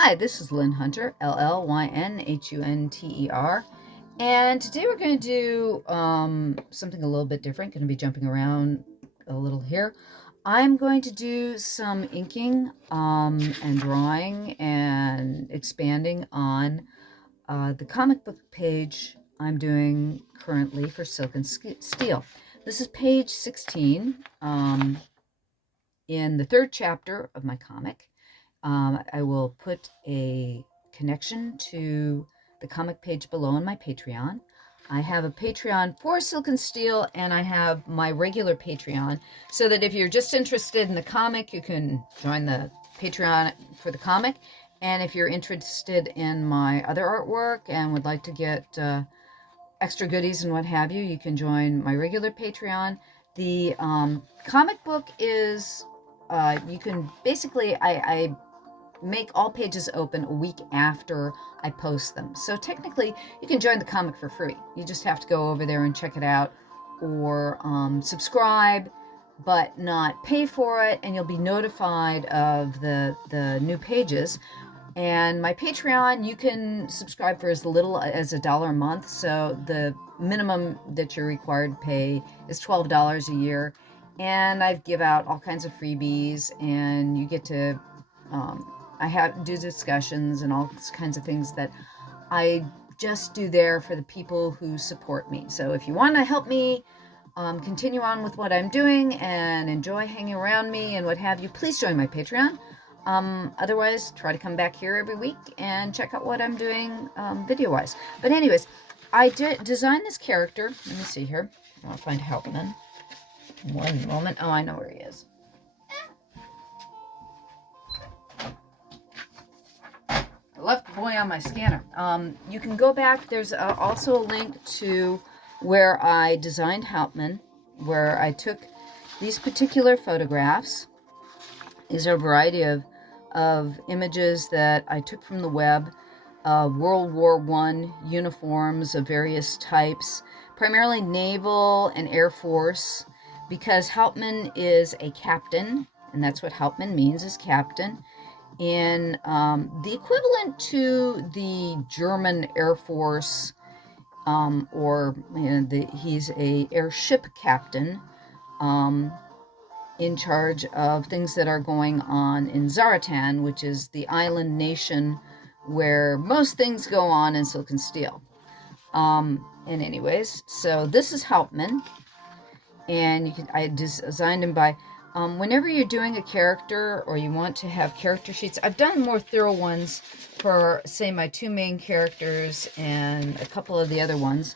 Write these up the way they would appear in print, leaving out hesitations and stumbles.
Hi, this is Llyn Hunter, Llynhunter, and today we're going to do something a little bit different. Going to be jumping around a little here. I'm going to do some inking and drawing and expanding on the comic book page I'm doing currently for Silk Steele. This is page 16 in the third chapter of my comic. I will put a connection to the comic page below on my Patreon. I have a Patreon for Silk and Steele, and I have my regular Patreon, so that if you're just interested in the comic, you can join the Patreon for the comic. And if you're interested in my other artwork and would like to get extra goodies and what have you, you can join my regular Patreon. The comic book is, you can basically, I make all pages open a week after I post them. So technically, you can join the comic for free. You just have to go over there and check it out, or subscribe, but not pay for it, and you'll be notified of the new pages. And my Patreon, you can subscribe for as little as $1 a month. So the minimum that you're required to pay is $12 a year. And I give out all kinds of freebies, and you get to I do discussions and all kinds of things that I just do there for the people who support me. So if you want to help me continue on with what I'm doing and enjoy hanging around me and what have you, please join my Patreon. Otherwise, try to come back here every week and check out what I'm doing video-wise. But anyways, I designed this character. Let me see here. I'll find Hauptmann. One moment. Oh, I know where he is. I left the boy on my scanner. You can go back. There's also a link to where I designed Hauptmann, where I took these particular photographs. These are a variety of images that I took from the web, World War I uniforms of various types, primarily naval and Air Force, because Hauptmann is a captain, and that's what Hauptmann means, is captain. In the equivalent to the German Air Force, or he's a airship captain in charge of things that are going on in Zaratan, which is the island nation where most things go on in Silk and Steele. And anyways, so this is Hauptmann, and I designed him by whenever you're doing a character or you want to have character sheets, I've done more thorough ones for, say, my two main characters and a couple of the other ones.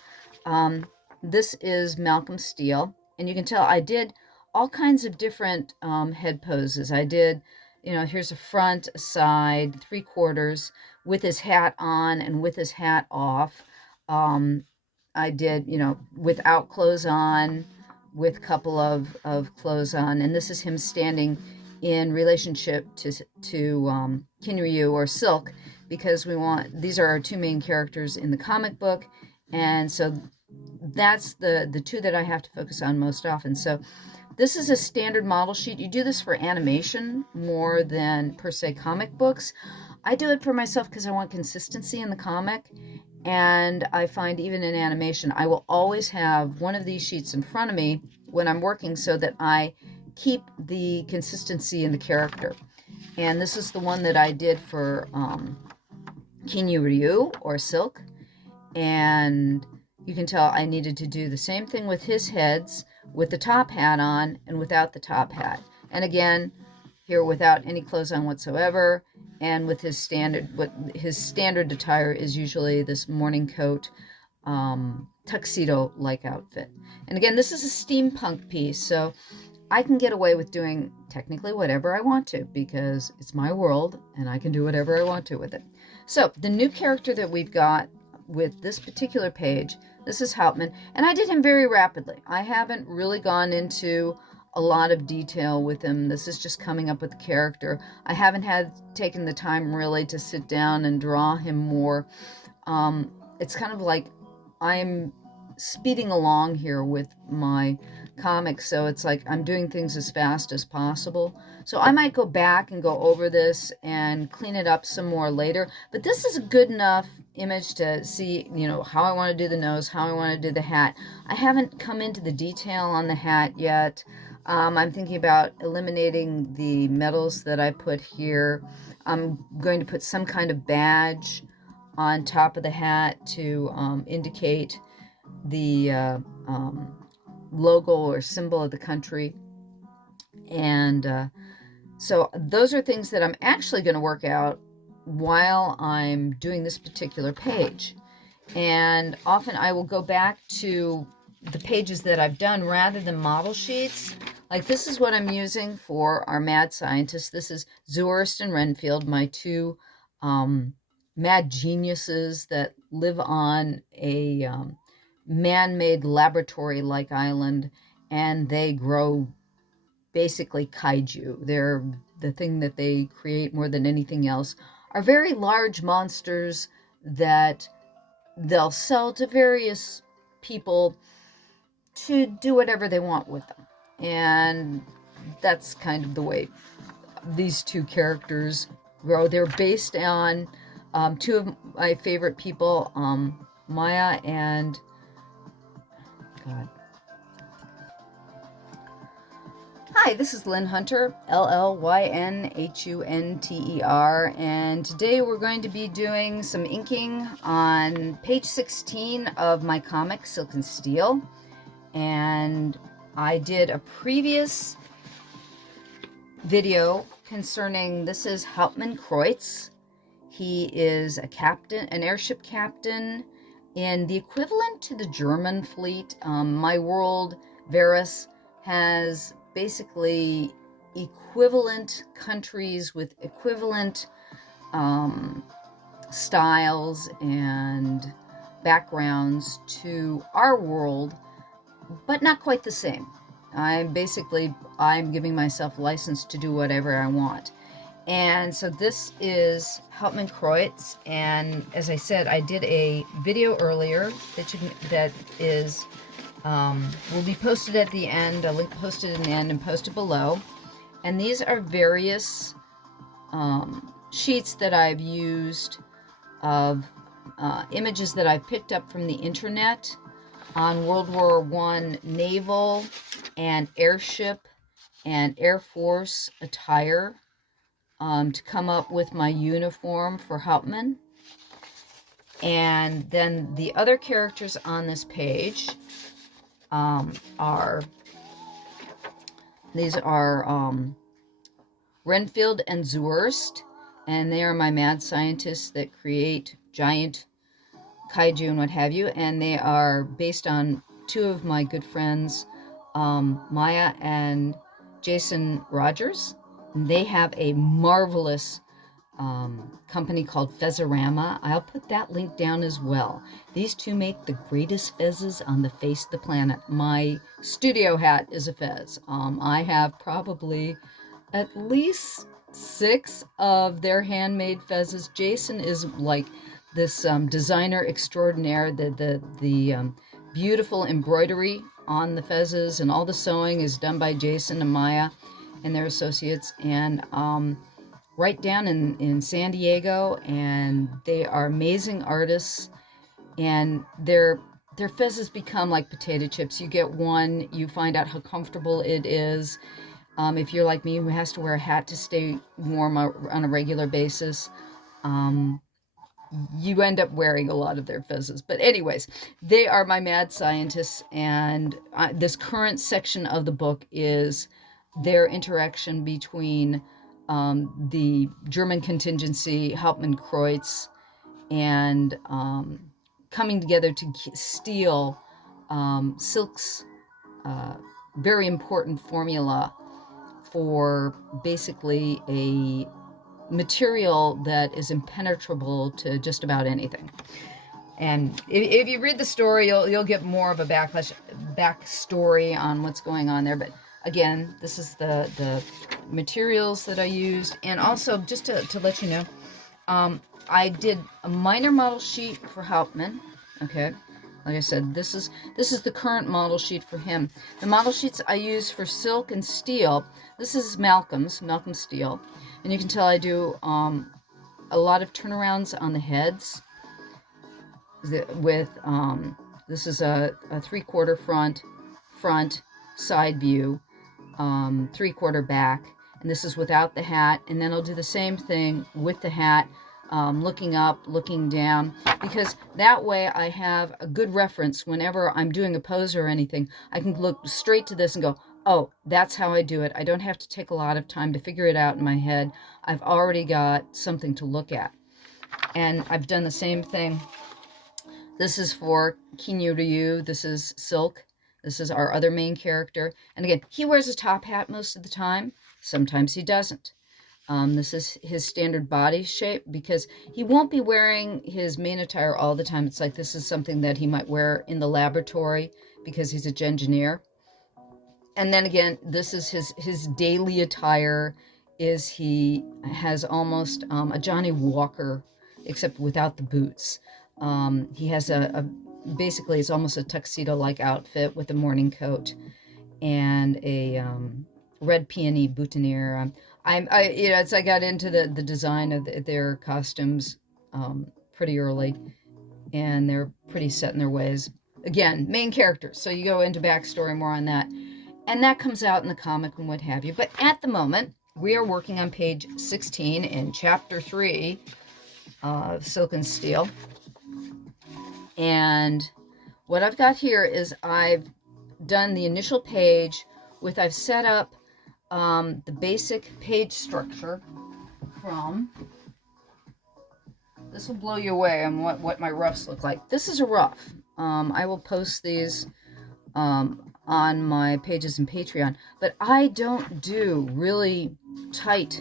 This is Malcolm Steele, and you can tell I did all kinds of different head poses. I did, here's a front, a side, 3/4, with his hat on and with his hat off. I did, without clothes on, with a couple of clothes on, and this is him standing in relationship to Kinryu or Silk, because these are our two main characters in the comic book, and so that's the two that I have to focus on most often. So this is a standard model sheet. You do this for animation more than per se comic books. I do it for myself because I want consistency in the comic. And I find even in animation, I will always have one of these sheets in front of me when I'm working so that I keep the consistency in the character. And this is the one that I did for Kinryu or Silk. And you can tell I needed to do the same thing with his heads, with the top hat on and without the top hat. And again, here without any clothes on whatsoever. And with his standard attire is usually this morning coat, tuxedo-like outfit. And again, this is a steampunk piece, so I can get away with doing technically whatever I want to, because it's my world and I can do whatever I want to with it. So the new character that we've got with this particular page, this is Hauptmann, and I did him very rapidly. I haven't really gone into a lot of detail with him. This is just coming up with the character. I haven't taken the time really to sit down and draw him more. It's kind of like I'm speeding along here with my comics, so it's like I'm doing things as fast as possible. So I might go back and go over this and clean it up some more later, but this is a good enough image to see, you know, how I want to do the nose, how I want to do the hat. I haven't come into the detail on the hat yet. I'm thinking about eliminating the metals that I put here. I'm going to put some kind of badge on top of the hat to indicate the logo or symbol of the country. And so those are things that I'm actually going to work out while I'm doing this particular page. And often I will go back to the pages that I've done rather than model sheets. Like this is what I'm using for our mad scientists. This is Zurist and Renfield, my two mad geniuses that live on a man-made laboratory-like island, and they grow basically kaiju. They're the thing that they create more than anything else are very large monsters that they'll sell to various people to do whatever they want with them. And that's kind of the way these two characters grow. They're based on two of my favorite people, Maya and God. Hi, this is Llyn Hunter, Llynhunter, and today we're going to be doing some inking on page 16 of my comic, Silk Steele. And I did a previous video concerning, this is Hauptmann Kreutz. He is a captain, an airship captain in the equivalent to the German fleet. My world, Varus, has basically equivalent countries with equivalent styles and backgrounds to our world, but not quite the same. I'm giving myself license to do whatever I want. And so this is Hauptmann Kreutz, and as I said, I did a video earlier that will be posted at the end, a link posted in the end and posted below. And these are various sheets that I've used of images that I've picked up from the internet on World War I naval and airship and Air Force attire to come up with my uniform for Hauptmann. And then the other characters on this page these are Renfield and Zurist, and they are my mad scientists that create giant kaiju and what have you, and they are based on two of my good friends, Maya and Jason Rogers. And they have a marvelous company called Fezzorama. I'll put that link down as well. These two make the greatest fezzes on the face of the planet. My studio hat is a fez. I have probably at least 6 of their handmade fezzes. Jason is like this designer extraordinaire. The beautiful embroidery on the fezzes and all the sewing is done by Jason and Maya and their associates, and right down in San Diego, and they are amazing artists, and their fezzes become like potato chips. You get one, you find out how comfortable it is. If you're like me, who has to wear a hat to stay warm on a regular basis, you end up wearing a lot of their fezzes. But anyways, they are my mad scientists, and this current section of the book is their interaction between the German contingency, Hauptmann Kreutz, and coming together to steal Silk's very important formula for basically a material that is impenetrable to just about anything. And if you read the story, you'll get more of a backstory on what's going on there. But again, this is the materials that I used. And also, just to let you know, I did a minor model sheet for Hauptmann, okay? Like I said, this is the current model sheet for him. The model sheets I use for Silk and Steele, this is Malcolm Steele, and you can tell I do a lot of turnarounds on the heads with this is a 3/4 front side view, 3/4 back, and this is without the hat. And then I'll do the same thing with the hat, looking up, looking down, because that way I have a good reference whenever I'm doing a pose or anything. I can look straight to this and go, oh, that's how I do it. I don't have to take a lot of time to figure it out in my head. I've already got something to look at. And I've done the same thing. This is for Kinyu Ryu. This is Silk. This is our other main character. And again, he wears a top hat most of the time. Sometimes he doesn't. This is his standard body shape because he won't be wearing his main attire all the time. It's like this is something that he might wear in the laboratory because he's a engineer. And then again, this is his daily attire. Is he has almost a Johnny Walker, except without the boots. He has basically it's almost a tuxedo-like outfit with a morning coat and a red peony boutonniere. As I got into the design of their costumes pretty early, and they're pretty set in their ways. Again, main characters, so you go into backstory more on that, and that comes out in the comic and what have you. But at the moment, we are working on page 16 in chapter 3 of Silk and Steele. And what I've got here is I've done the initial page with, I've set up the basic page structure from, this will blow you away on what my roughs look like. This is a rough. I will post these on my pages in Patreon, but I don't do really tight.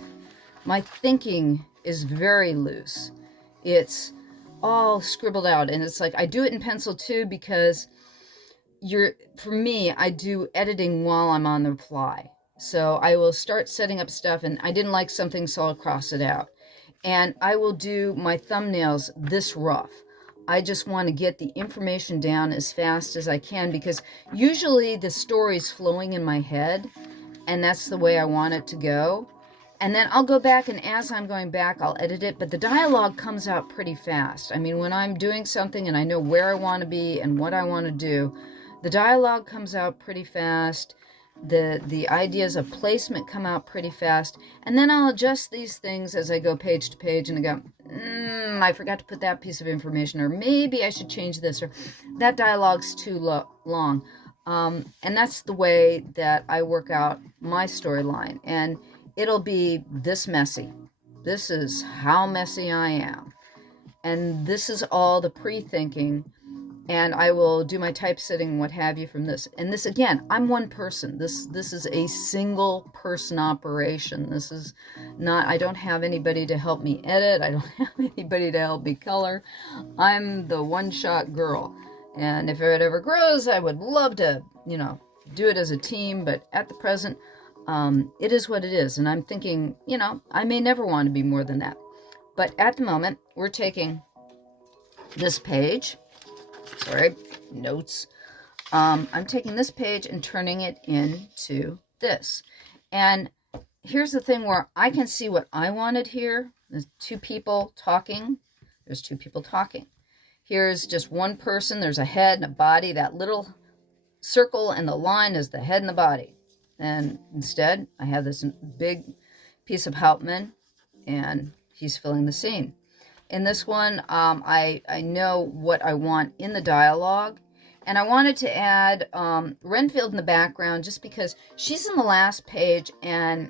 My thinking is very loose. It's all scribbled out, and it's like I do it in pencil too because for me, I do editing while I'm on the fly. So I will start setting up stuff, and I didn't like something, so I'll cross it out. And I will do my thumbnails this rough. I just want to get the information down as fast as I can because usually the story's flowing in my head, and that's the way I want it to go. And then I'll go back, and as I'm going back, I'll edit it. But the dialogue comes out pretty fast. I mean, when I'm doing something and I know where I want to be and what I want to do, the dialogue comes out pretty fast. The ideas of placement come out pretty fast. And then I'll adjust these things as I go page to page, and I go, I forgot to put that piece of information, or maybe I should change this, or that dialogue's too long. And that's the way that I work out my storyline. And it'll be this messy. This is how messy I am. And this is all the pre-thinking. And I will do my typesetting, what have you, from this. And this, again, I'm one person. This is a single person operation. This is not, I don't have anybody to help me edit. I don't have anybody to help me color. I'm the one-shot girl. And if it ever grows, I would love to, do it as a team. But at the present, it is what it is. And I'm thinking, I may never want to be more than that. But at the moment, we're taking this page. Sorry, notes. I'm taking this page and turning it into this. And here's the thing where I can see what I wanted here. There's two people talking. There's two people talking. Here's just one person. There's a head and a body. That little circle and the line is the head and the body. And instead, I have this big piece of Hauptmann, and he's filling the scene. In this one, I know what I want in the dialogue, and I wanted to add Renfield in the background just because she's in the last page, and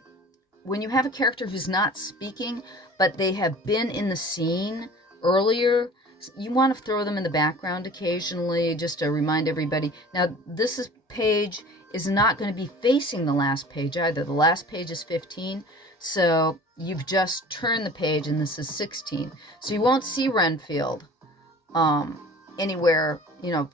when you have a character who's not speaking, but they have been in the scene earlier, you want to throw them in the background occasionally just to remind everybody. Now, this page is not going to be facing the last page either. The last page is 15, so you've just turned the page, and this is 16. So you won't see Renfield anywhere,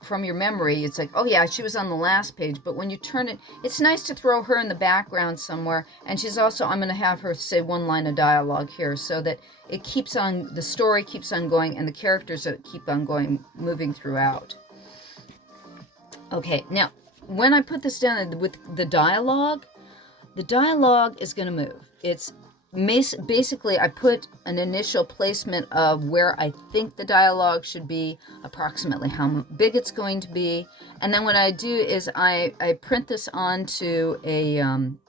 from your memory. It's like, oh yeah, she was on the last page. But when you turn it, it's nice to throw her in the background somewhere. And she's also, I'm going to have her say one line of dialogue here so that it keeps on, the story keeps on going, and the characters keep on going, moving throughout. Okay, now when I put this down with the dialogue is going to move. It's basically, I put an initial placement of where I think the dialogue should be, approximately how big it's going to be, and then what I do is I print this onto a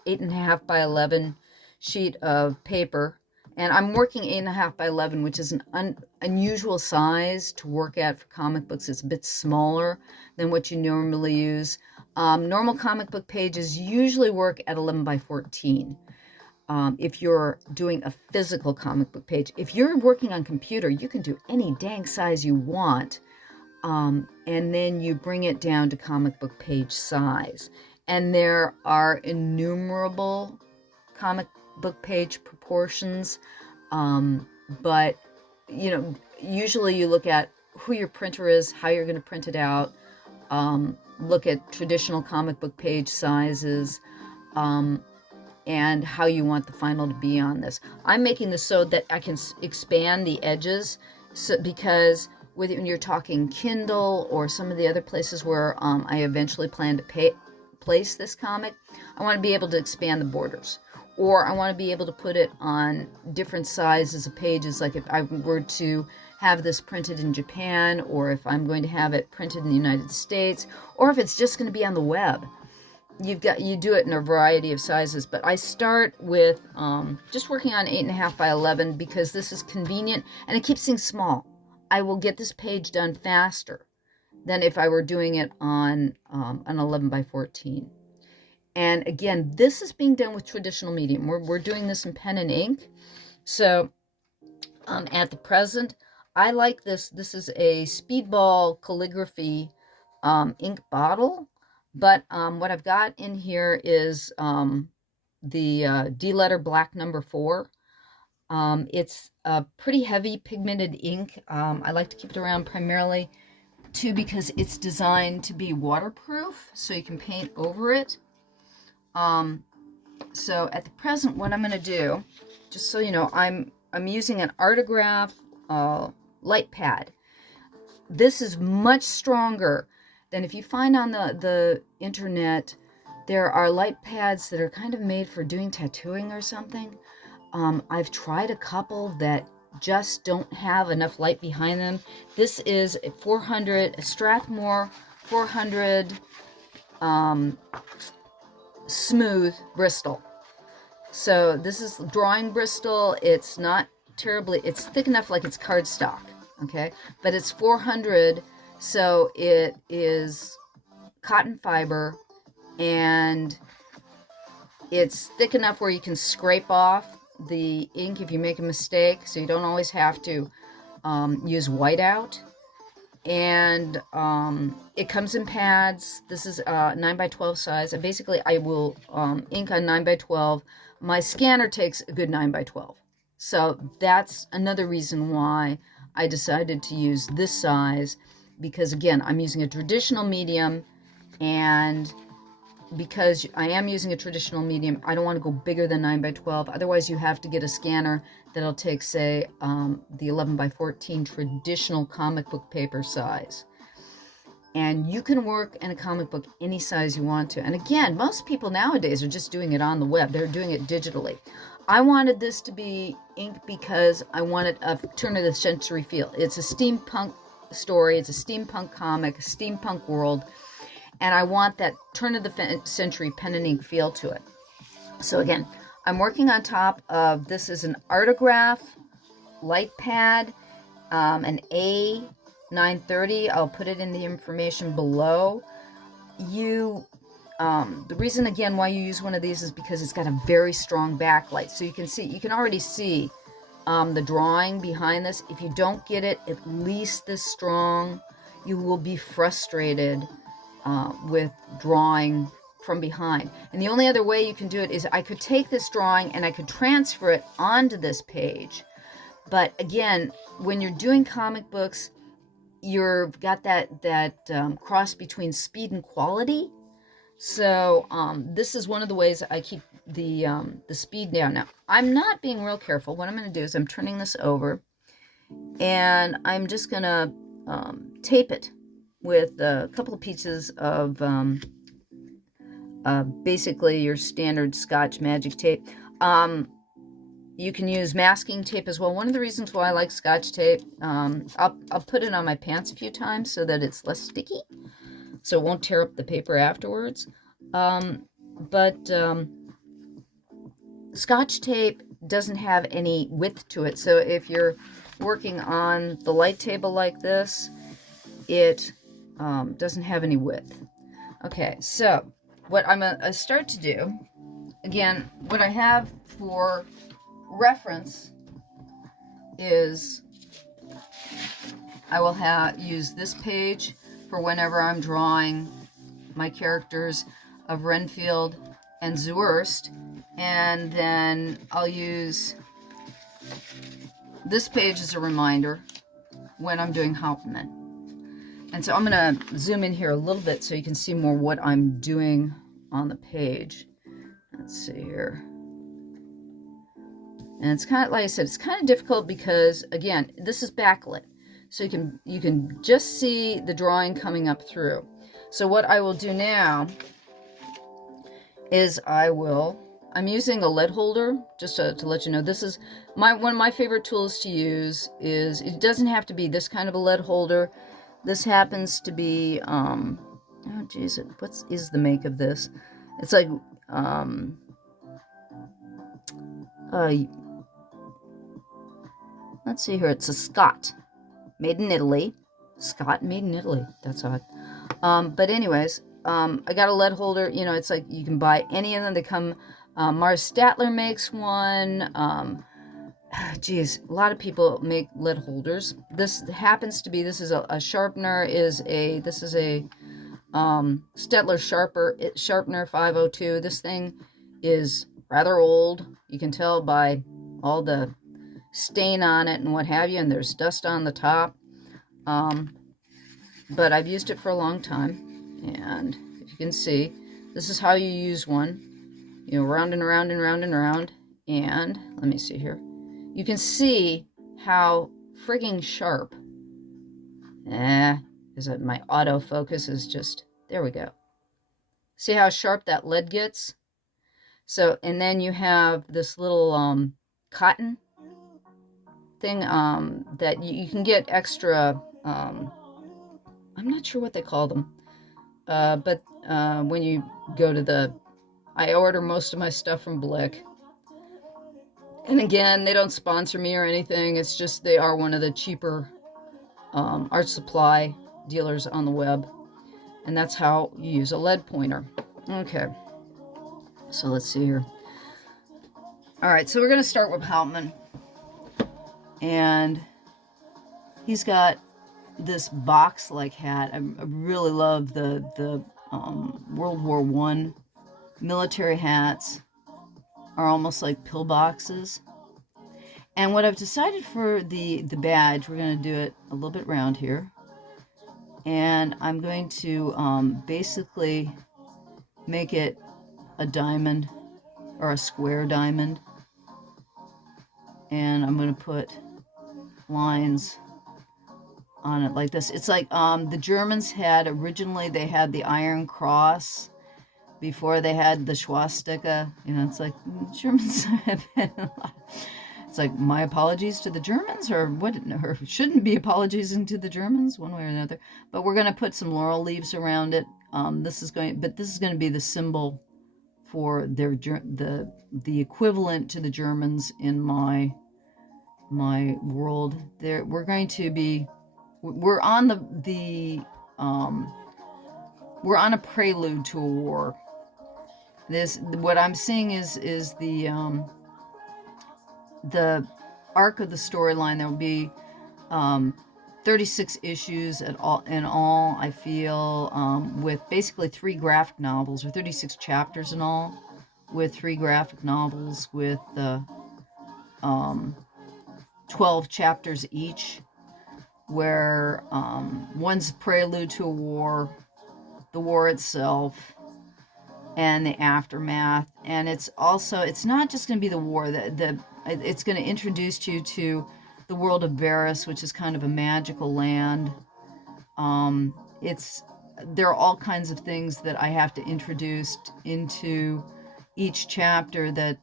8.5 by 11 sheet of paper, and I'm working 8.5 by 11, which is an unusual size to work at for comic books. It's a bit smaller than what you normally use. Normal comic book pages usually work at 11 by 14. If you're doing a physical comic book page. If you're working on computer, you can do any dang size you want, and then you bring it down to comic book page size. And there are innumerable comic book page proportions, but usually you look at who your printer is, how you're going to print it out, look at traditional comic book page sizes, and how you want the final to be on this. I'm making this so that I can expand the edges, because when you're talking Kindle or some of the other places where I eventually plan to place this comic, I want to be able to expand the borders, or I want to be able to put it on different sizes of pages, like if I were to have this printed in Japan, or if I'm going to have it printed in the United States, or if it's just going to be on the web. You do it in a variety of sizes, but I start with just working on 8.5 by 11 because this is convenient and it keeps things small. I will get this page done faster than if I were doing it on an 11 by 14. And again, this is being done with traditional medium. We're doing this in pen and ink. So at the present, I like this. This is a Speedball calligraphy ink bottle. But what I've got in here is the D letter black number 4. It's a pretty heavy pigmented ink. I like to keep it around primarily too because it's designed to be waterproof, so you can paint over it. So at the present, what I'm going to do, just so you know, I'm using an Artograph light pad. This is much stronger than if you find on the internet. There are light pads that are kind of made for doing tattooing or something. I've tried a couple that just don't have enough light behind them. This is a 400, a Strathmore 400 smooth Bristol. So this is drawing Bristol. It's not terribly, it's thick enough like it's cardstock, okay? But it's 400, so it is cotton fiber, and it's thick enough where you can scrape off the ink if you make a mistake, so you don't always have to use whiteout. And it comes in pads. This is 9 by 12 size. And basically, I will ink on 9 by 12. My scanner takes a good 9 by 12. So that's another reason why I decided to use this size, because again, I'm using a traditional medium, and because I am using a traditional medium, I don't want to go bigger than 9 by 12. Otherwise, you have to get a scanner that'll take, say, the 11 by 14 traditional comic book paper size. And you can work in a comic book any size you want to. And again, most people nowadays are just doing it on the web. They're doing it digitally. I wanted this to be ink because I wanted a turn-of-the-century feel. It's a steampunk story. It's a steampunk comic, a steampunk world. And I want that turn-of-the-century pen and ink feel to it. So again, I'm working on top of, this is an Artograph light pad, an A930. I'll put it in the information below. The reason again why you use one of these is because it's got a very strong backlight. So you can already see the drawing behind this. If you don't get it at least this strong, you will be frustrated with drawing from behind. And the only other way you can do it is I could take this drawing and I could transfer it onto this page. But again, when you're doing comic books, you've got that cross between speed and quality. So this is one of the ways I keep the speed down. Now, I'm not being real careful. What I'm going to do is I'm turning this over, and I'm just going to tape it with a couple of pieces of basically your standard Scotch magic tape. You can use masking tape as well. One of the reasons why I like Scotch tape, I'll put it on my pants a few times so that it's less sticky, so it won't tear up the paper afterwards. But Scotch tape doesn't have any width to it, so if you're working on the light table like this, it doesn't have any width. Okay, so what I'm going to start to do, again, what I have for reference is I will use this page for whenever I'm drawing my characters of Renfield and Zuerst, and then I'll use this page as a reminder when I'm doing Hauptmann. And so I'm going to zoom in here a little bit so you can see more what I'm doing on the page. Let's see here. And it's kind of, like I said, it's kind of difficult because, again, this is backlit. So you can just see the drawing coming up through. So what I will do now is I'm using a lead holder, just to let you know. This is one of my favorite tools to use. It doesn't have to be this kind of a lead holder. This happens to be, oh geez, what is the make of this? It's like, let's see here, it's a Scott, made in Italy. Scott, made in Italy, that's odd. But anyways, I got a lead holder, you know, it's like you can buy any of them. They come, Mars Statler makes one. Geez, a lot of people make lead holders. This happens to be, this is a sharpener, this is a Stettler sharpener 502. This thing is rather old. You can tell by all the stain on it and what have you, and there's dust on the top. But I've used it for a long time, and if you can see, this is how you use one. You know, round and around and round and around. And let me see here. You can see how frigging sharp. Is it my autofocus is just, there we go. See how sharp that lead gets? So, and then you have this little cotton thing that you can get extra, I'm not sure what they call them, but when you go to I order most of my stuff from Blick. And again, they don't sponsor me or anything. It's just they are one of the cheaper art supply dealers on the web. And that's how you use a lead pointer. Okay. So let's see here. All right, so we're going to start with Hauptmann. And he's got this box-like hat. I really love the World War I military hats. Are almost like pillboxes. And what I've decided for the badge, we're going to do it a little bit round here. And I'm going to basically make it a diamond or a square diamond. And I'm going to put lines on it like this. It's like the Germans had, originally they had the Iron Cross before they had the swastika. You know, it's like Germans have been a lot. It's like, my apologies to the Germans, or what, or shouldn't be apologizing to the Germans, one way or another. But we're going to put some laurel leaves around it. This is going to be the symbol for the equivalent to the Germans in my world. We're going to be, we're on we're on a prelude to a war. What I'm seeing is the arc of the storyline. There will be 36 issues in all, I feel, with basically 3 graphic novels, or 36 chapters in all, with 3 graphic novels with 12 chapters each, where one's prelude to a war, the war itself, and the aftermath. And it's not just going to be the war. It's going to introduce you to the world of Varus, which is kind of a magical land. there are all kinds of things that I have to introduce into each chapter that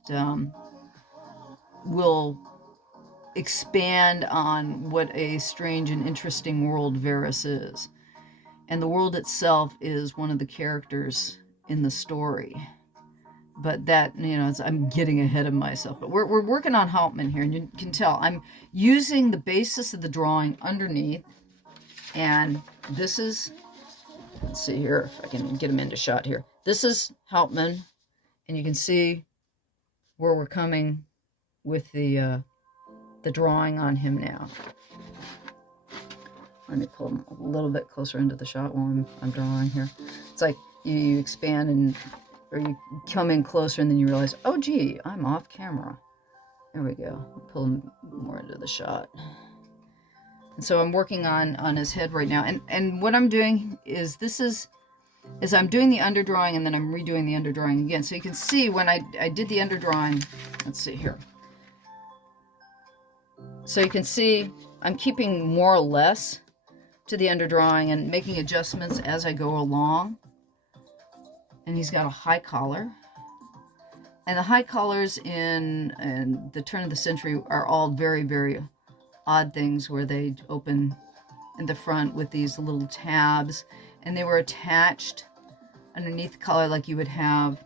will expand on what a strange and interesting world Varys is. And the world itself is one of the characters in the story. But that, I'm getting ahead of myself. But we're working on Hauptmann here, and you can tell I'm using the basis of the drawing underneath. And this is, let's see here if I can get him into shot here. This is Hauptmann, and you can see where we're coming with the drawing on him now. Let me pull him a little bit closer into the shot while I'm drawing here. It's like you expand or you come in closer and then you realize, oh gee, I'm off camera. There we go. I'll pull him more into the shot. And so I'm working on his head right now. And what I'm doing is I'm doing the underdrawing and then I'm redoing the underdrawing again. So you can see when I did the underdrawing, let's see here. So you can see I'm keeping more or less to the underdrawing and making adjustments as I go along. And he's got a high collar. And the high collars in the turn of the century are all very, very odd things where they open in the front with these little tabs. And they were attached underneath the collar like you would have.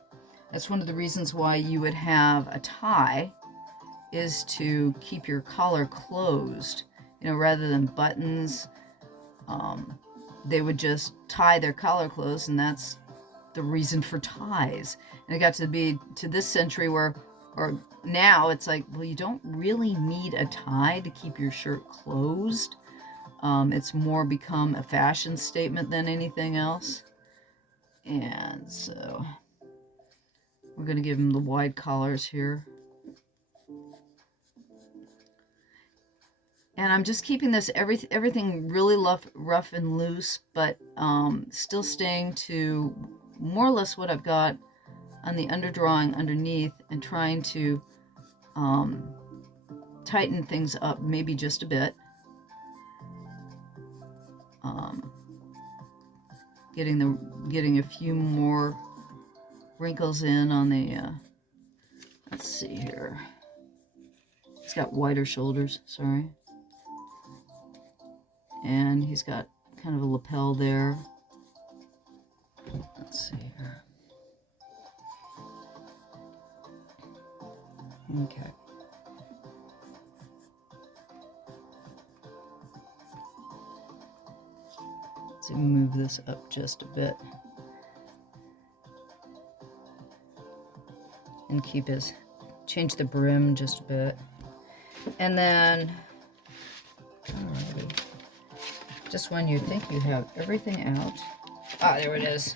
That's one of the reasons why you would have a tie, is to keep your collar closed, rather than buttons. They would just tie their collar closed, and that's the reason for ties. And it got to be to this century or now it's like, well, you don't really need a tie to keep your shirt closed. It's more become a fashion statement than anything else. And so we're going to give him the wide collars here. And I'm just keeping this everything really rough and loose, but still staying to more or less what I've got on the underdrawing underneath, and trying to tighten things up maybe just a bit. Getting a few more wrinkles in on the let's see here. He's got wider shoulders, sorry. And he's got kind of a lapel there. Let's see here. Okay. Let's move this up just a bit. And change the brim just a bit. And then, alrighty. Just when you think you have everything out. Ah, there it is.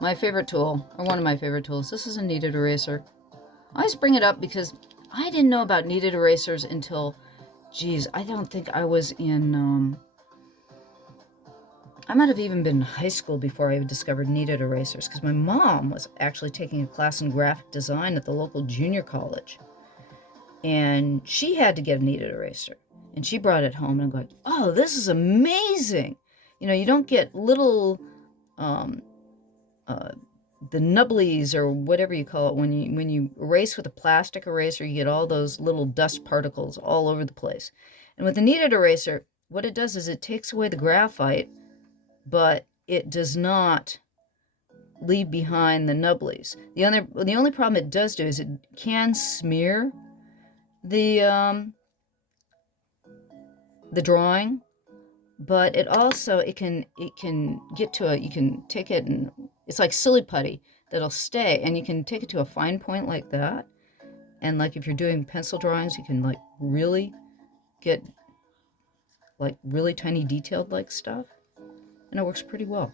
My favorite tool, or one of my favorite tools. This is a kneaded eraser. I always bring it up because I didn't know about kneaded erasers until, geez, I don't think I was in, I might have even been in high school before I discovered kneaded erasers, because my mom was actually taking a class in graphic design at the local junior college. And she had to get a kneaded eraser. And she brought it home, and I'm going, oh, this is amazing. You don't get little, the nubblies or whatever you call it. When you erase with a plastic eraser, you get all those little dust particles all over the place. And with the kneaded eraser, what it does is it takes away the graphite, but it does not leave behind the nubblies. The only problem it does do is it can smear the drawing, but it can get to you can take it, and it's like silly putty that'll stay, and you can take it to a fine point like that. And like if you're doing pencil drawings, you can like really get like really tiny detailed like stuff, and it works pretty well.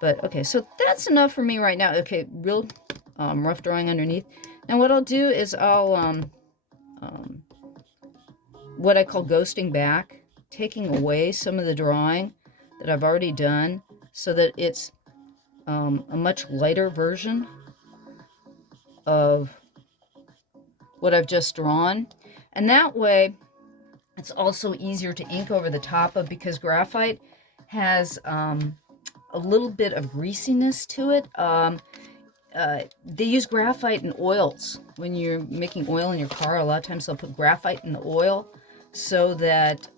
But okay, so that's enough for me right now. Okay, real rough drawing underneath. Now what I'll do is I'll what I call ghosting back, taking away some of the drawing that I've already done so that it's a much lighter version of what I've just drawn. And that way it's also easier to ink over the top of, because graphite has a little bit of greasiness to it. They use graphite and oils when you're making oil in your car. A lot of times they'll put graphite in the oil so that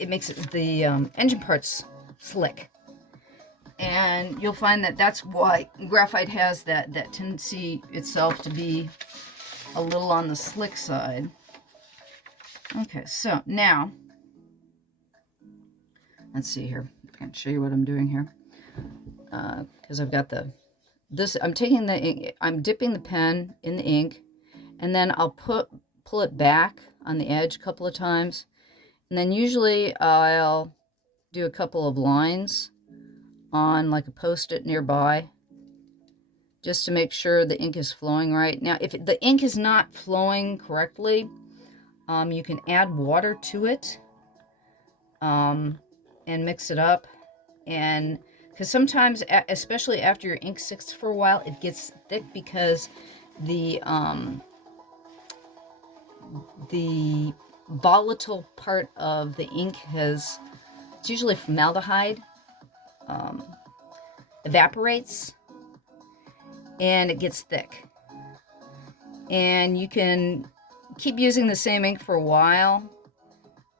it makes the engine parts slick. And you'll find that that's why graphite has that tendency itself to be a little on the slick side. Okay, so now, let's see here. I can show you what I'm doing here. Because I've got I'm taking the ink, I'm dipping the pen in the ink, and then I'll pull it back on the edge a couple of times. And then usually I'll do a couple of lines on like a post-it nearby, just to make sure the ink is flowing right. Now, if the ink is not flowing correctly, you can add water to it and mix it up. And because sometimes, especially after your ink sits for a while, it gets thick because the volatile part of the ink it's usually formaldehyde, evaporates and it gets thick. And you can keep using the same ink for a while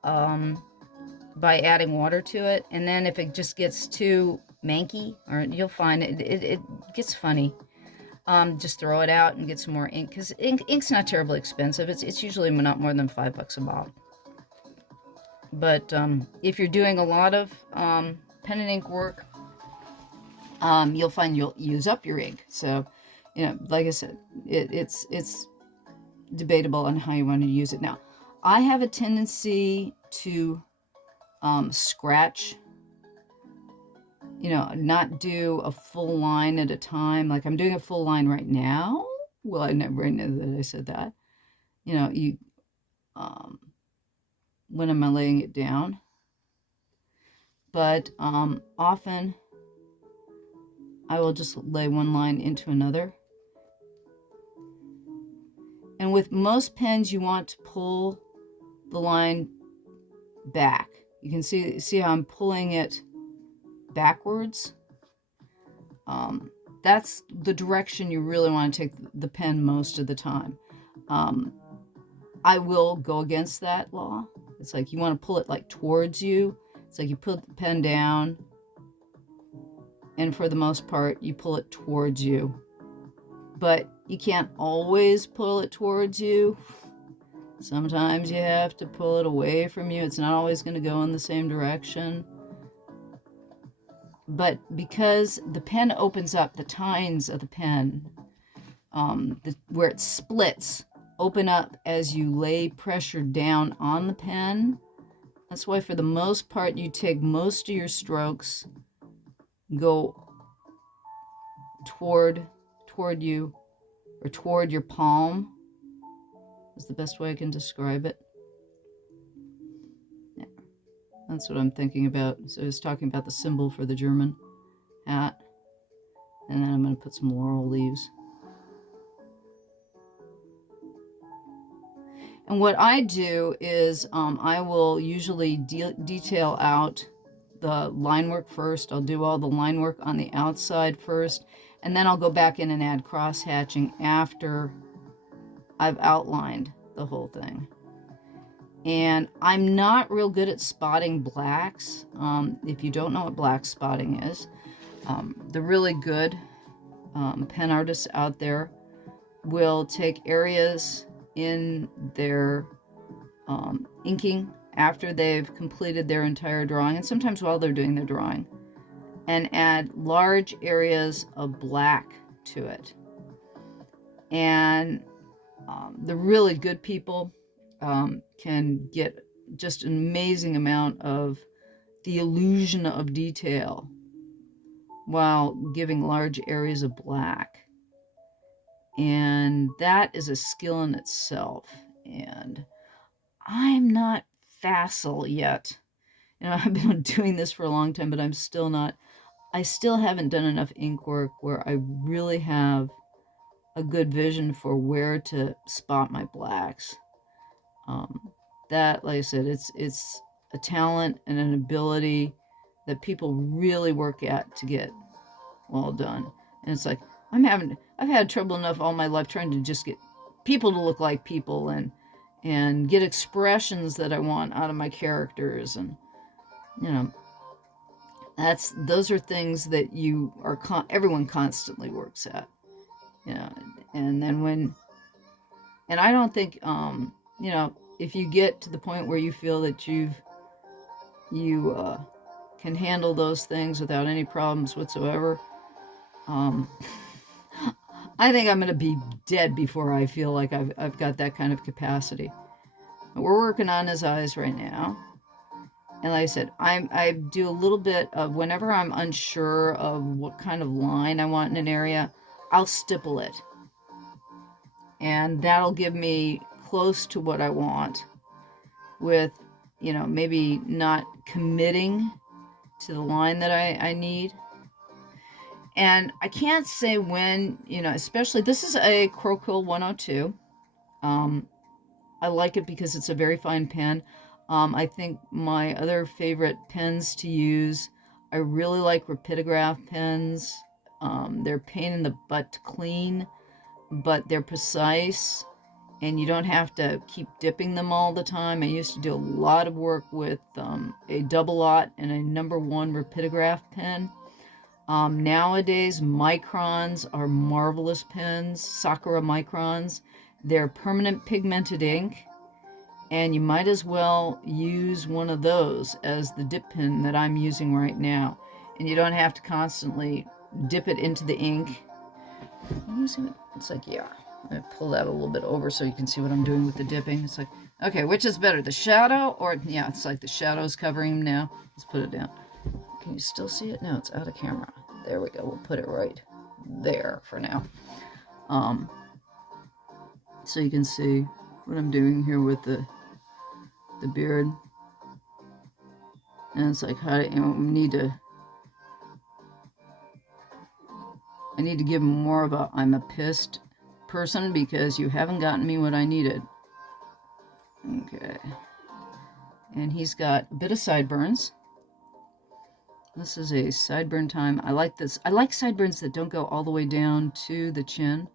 by adding water to it. And then if it just gets too manky, or you'll find it gets funny, just throw it out and get some more ink, because ink's not terribly expensive. It's usually not more than $5 a bottle. But if you're doing a lot of pen and ink work, you'll find you'll use up your ink. So, like I said, it's debatable on how you want to use it. Now, I have a tendency to scratch, not do a full line at a time. Like I'm doing a full line right now. Well, I never knew that I said that. When am I laying it down? But often I will just lay one line into another. And with most pens, you want to pull the line back. You can see how I'm pulling it backwards. That's the direction you really want to take the pen most of the time. I will go against that law. It's like you want to pull it like towards you. It's like you put the pen down, and for the most part, you pull it towards you. But you can't always pull it towards you. Sometimes you have to pull it away from you. It's not always going to go in the same direction. But because the pen opens up, the tines of the pen, where it splits, open up as you lay pressure down on the pen. That's why for the most part, you take most of your strokes, go toward you, or toward your palm, is the best way I can describe it. Yeah, that's what I'm thinking about. So I was talking about the symbol for the German hat, and then I'm going to put some laurel leaves. And what I do is I will usually detail out the line work first. I'll do all the line work on the outside first, and then I'll go back in and add cross hatching after I've outlined the whole thing. And I'm not real good at spotting blacks. If you don't know what black spotting is, the really good pen artists out there will take areas in their inking after they've completed their entire drawing, and sometimes while they're doing their drawing, and add large areas of black to it. And the really good people can get just an amazing amount of the illusion of detail while giving large areas of black. And that is a skill in itself. And I'm not facile yet. I've been doing this for a long time, but I still haven't done enough ink work where I really have a good vision for where to spot my blacks. That, like I said, it's a talent and an ability that people really work at to get well done. And it's like, I've had trouble enough all my life trying to just get people to look like people and get expressions that I want out of my characters. And, you know, those are things that everyone constantly works at. You know, and then and I don't think, you know, if you get to the point where you feel that you can handle those things without any problems whatsoever, I think I'm going to be dead before I feel like I've got that kind of capacity. But we're working on his eyes right now. And like I said, I do a little bit of, whenever I'm unsure of what kind of line I want in an area, I'll stipple it. And that'll give me close to what I want with, you know, maybe not committing to the line that I need. And I can't say when, you know, especially, this is a Crow Quill 102. I like it because it's a very fine pen. I think my other favorite pens to use, I really like rapidograph pens. They're a pain in the butt to clean, but they're precise, and you don't have to keep dipping them all the time. I used to do a lot of work with a double aught and a number 1 rapidograph pen. Nowadays, microns are marvelous pens, Sakura microns. They're permanent pigmented ink, and you might as well use one of those as the dip pen that I'm using right now. And you don't have to constantly dip it into the ink. It's like, yeah, I pull that a little bit over so you can see what I'm doing with the dipping. It's like, okay, which is better, the shadow or, yeah, it's like the shadow's covering him now. Let's put it down. Can you still see it? No, it's out of camera. There we go. We'll put it right there for now. So you can see what I'm doing here with the beard. And it's like, how, you know, I need to give him more of a I'm a pissed person because you haven't gotten me what I needed. Okay. And he's got a bit of sideburns. This is a sideburn time. I like this. I like sideburns that don't go all the way down to the chin.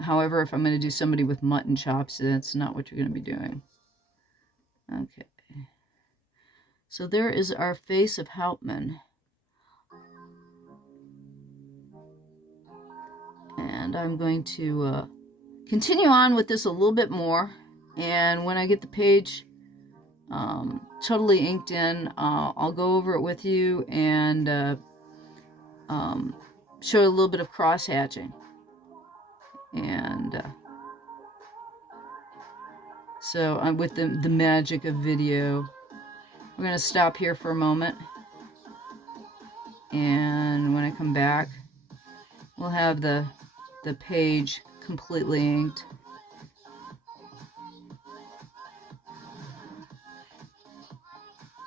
However, if I'm going to do somebody with mutton chops, that's not what you're going to be doing. Okay. So there is our face of Hauptmann. And I'm going to continue on with this a little bit more. And when I get the page totally inked in, I'll go over it with you and show a little bit of cross-hatching. And so I'm with the magic of video. We're going to stop here for a moment. And when I come back, we'll have the page completely inked.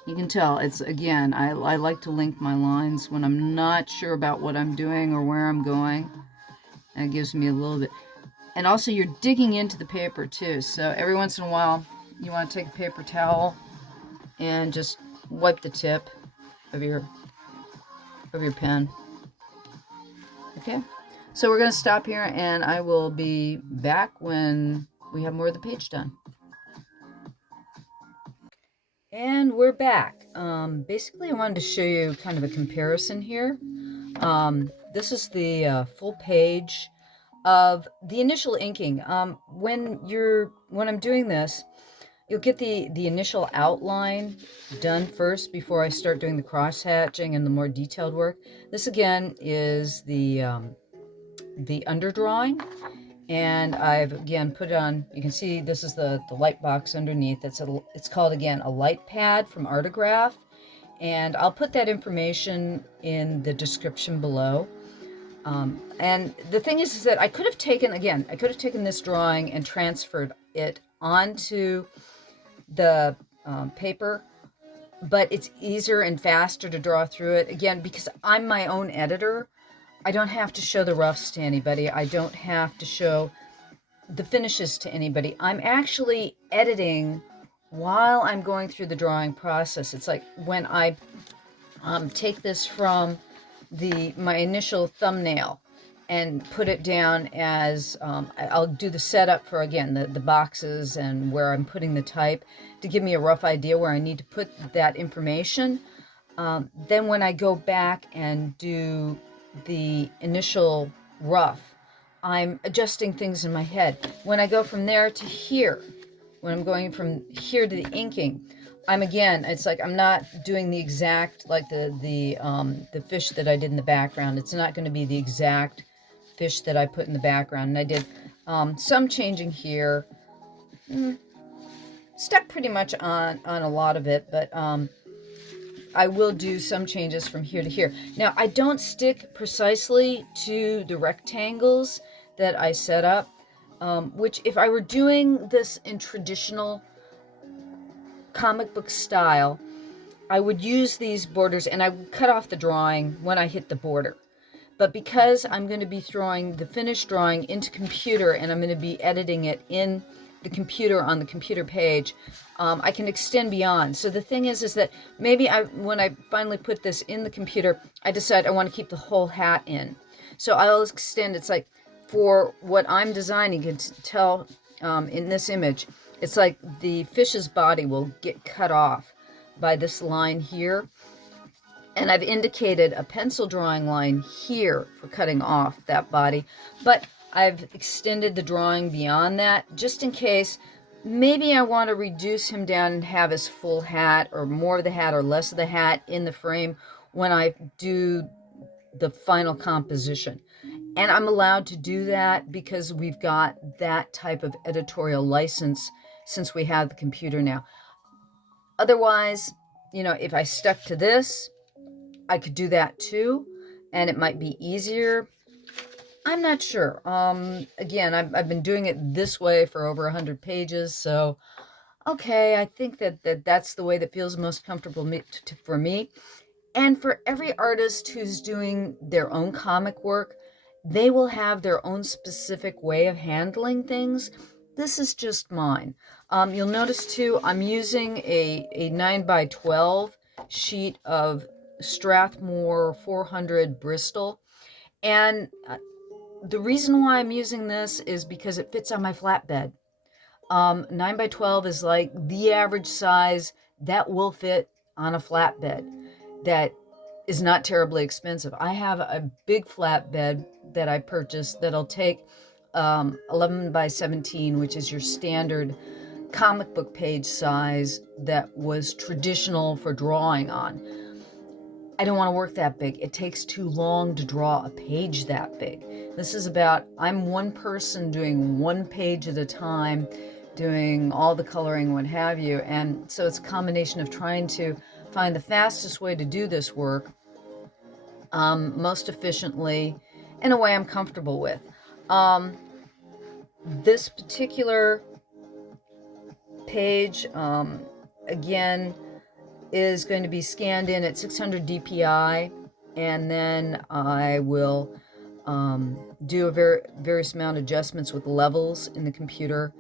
You can tell it's, again, I like to link my lines when I'm not sure about what I'm doing or where I'm going. That gives me a little bit. And also you're digging into the paper too. So every once in a while you want to take a paper towel and just wipe the tip of your pen. Okay. So we're going to stop here and I will be back when we have more of the page done. And we're back. Basically, I wanted to show you kind of a comparison here. This is the full page of the initial inking. When I'm doing this, you'll get the initial outline done first before I start doing the cross hatching and the more detailed work. This again is the underdrawing. And I've, again, put it on, you can see this is the light box underneath. It's called, again, a light pad from Artograph. And I'll put that information in the description below. And the thing is that I could have taken this drawing and transferred it onto the paper. But it's easier and faster to draw through it. Again, because I'm my own editor, I don't have to show the roughs to anybody. I don't have to show the finishes to anybody. I'm actually editing while I'm going through the drawing process. It's like when I take this from my initial thumbnail and put it down as, I'll do the setup for, again, the boxes and where I'm putting the type to give me a rough idea where I need to put that information. Then when I go back and do the initial rough, I'm adjusting things in my head. When I go from there to here, when I'm going from here to the inking, it's like I'm not doing the exact, like the fish that I did in the background. It's not going to be the exact fish that I put in the background. And I did some changing here. Stuck pretty much on a lot of it, but I will do some changes from here to here. Now, I don't stick precisely to the rectangles that I set up, which if I were doing this in traditional comic book style, I would use these borders and I would cut off the drawing when I hit the border. But because I'm going to be throwing the finished drawing into computer and I'm going to be editing it in the computer on the computer page, I can extend beyond. So the thing is that maybe when I finally put this in the computer, I decide I want to keep the whole hat in. So I'll extend. It's like for what I'm designing, you can tell in this image, it's like the fish's body will get cut off by this line here. And I've indicated a pencil drawing line here for cutting off that body. But I've extended the drawing beyond that, just in case maybe I want to reduce him down and have his full hat, or more of the hat or less of the hat in the frame when I do the final composition. And I'm allowed to do that because we've got that type of editorial license since we have the computer now. Otherwise, if I stuck to this, I could do that too, and it might be easier. I'm not sure. Again, I've been doing it this way for over 100 pages, so okay, I think that's the way that feels most comfortable for me. And for every artist who's doing their own comic work, they will have their own specific way of handling things. This is just mine. You'll notice too, I'm using a 9x12 sheet of Strathmore 400 Bristol. And the reason why I'm using this is because it fits on my flatbed. 9x12 is like the average size that will fit on a flatbed that is not terribly expensive. I have a big flatbed that I purchased that'll take 11x17, which is your standard comic book page size that was traditional for drawing on. I don't want to work that big. It takes too long to draw a page that big. This is I'm one person doing one page at a time, doing all the coloring, what have you. And so it's a combination of trying to find the fastest way to do this work, most efficiently, in a way I'm comfortable with. This particular page, again, is going to be scanned in at 600 DPI, and then I will do a various amount of adjustments with levels in the computer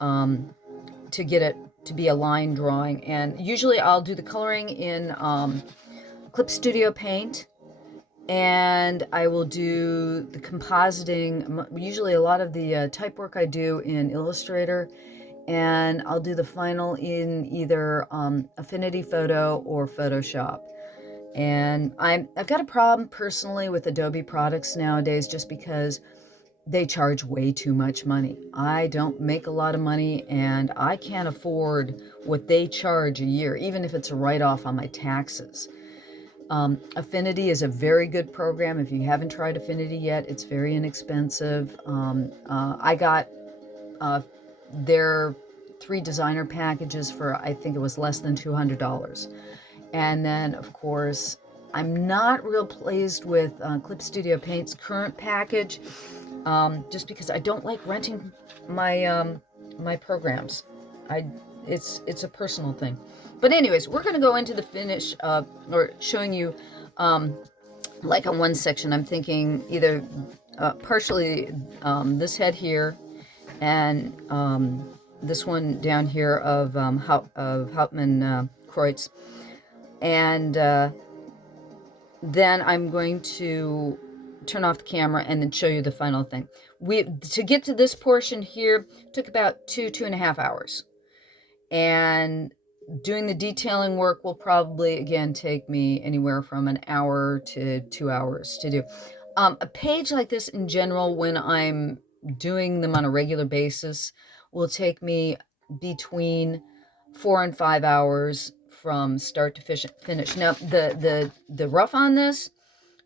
to get it to be a line drawing. And usually I'll do the coloring in Clip Studio Paint, and I will do the compositing. Usually a lot of the type work I do in Illustrator, and I'll do the final in either Affinity Photo or Photoshop. And I've got a problem personally with Adobe products nowadays, just because they charge way too much money. I don't make a lot of money, and I can't afford what they charge a year, even if it's a write-off on my taxes. Affinity is a very good program. If you haven't tried Affinity yet, it's very inexpensive. I got their 3 designer packages for, I think it was less than $200. And then, of course, I'm not real pleased with Clip Studio Paint's current package, just because I don't like renting my my programs. It's a personal thing. But anyways, we're going to go into the finish, or showing you, like on one section, I'm thinking either partially this head here, and this one down here of Hauptmann Kreuz, and then I'm going to turn off the camera and then show you the final thing. To get to this portion here took about 2.5 hours, and doing the detailing work will probably again take me anywhere from an hour to 2 hours to do. A page like this in general, when I'm doing them on a regular basis, will take me between 4 and 5 hours from start to finish. Now, the rough on this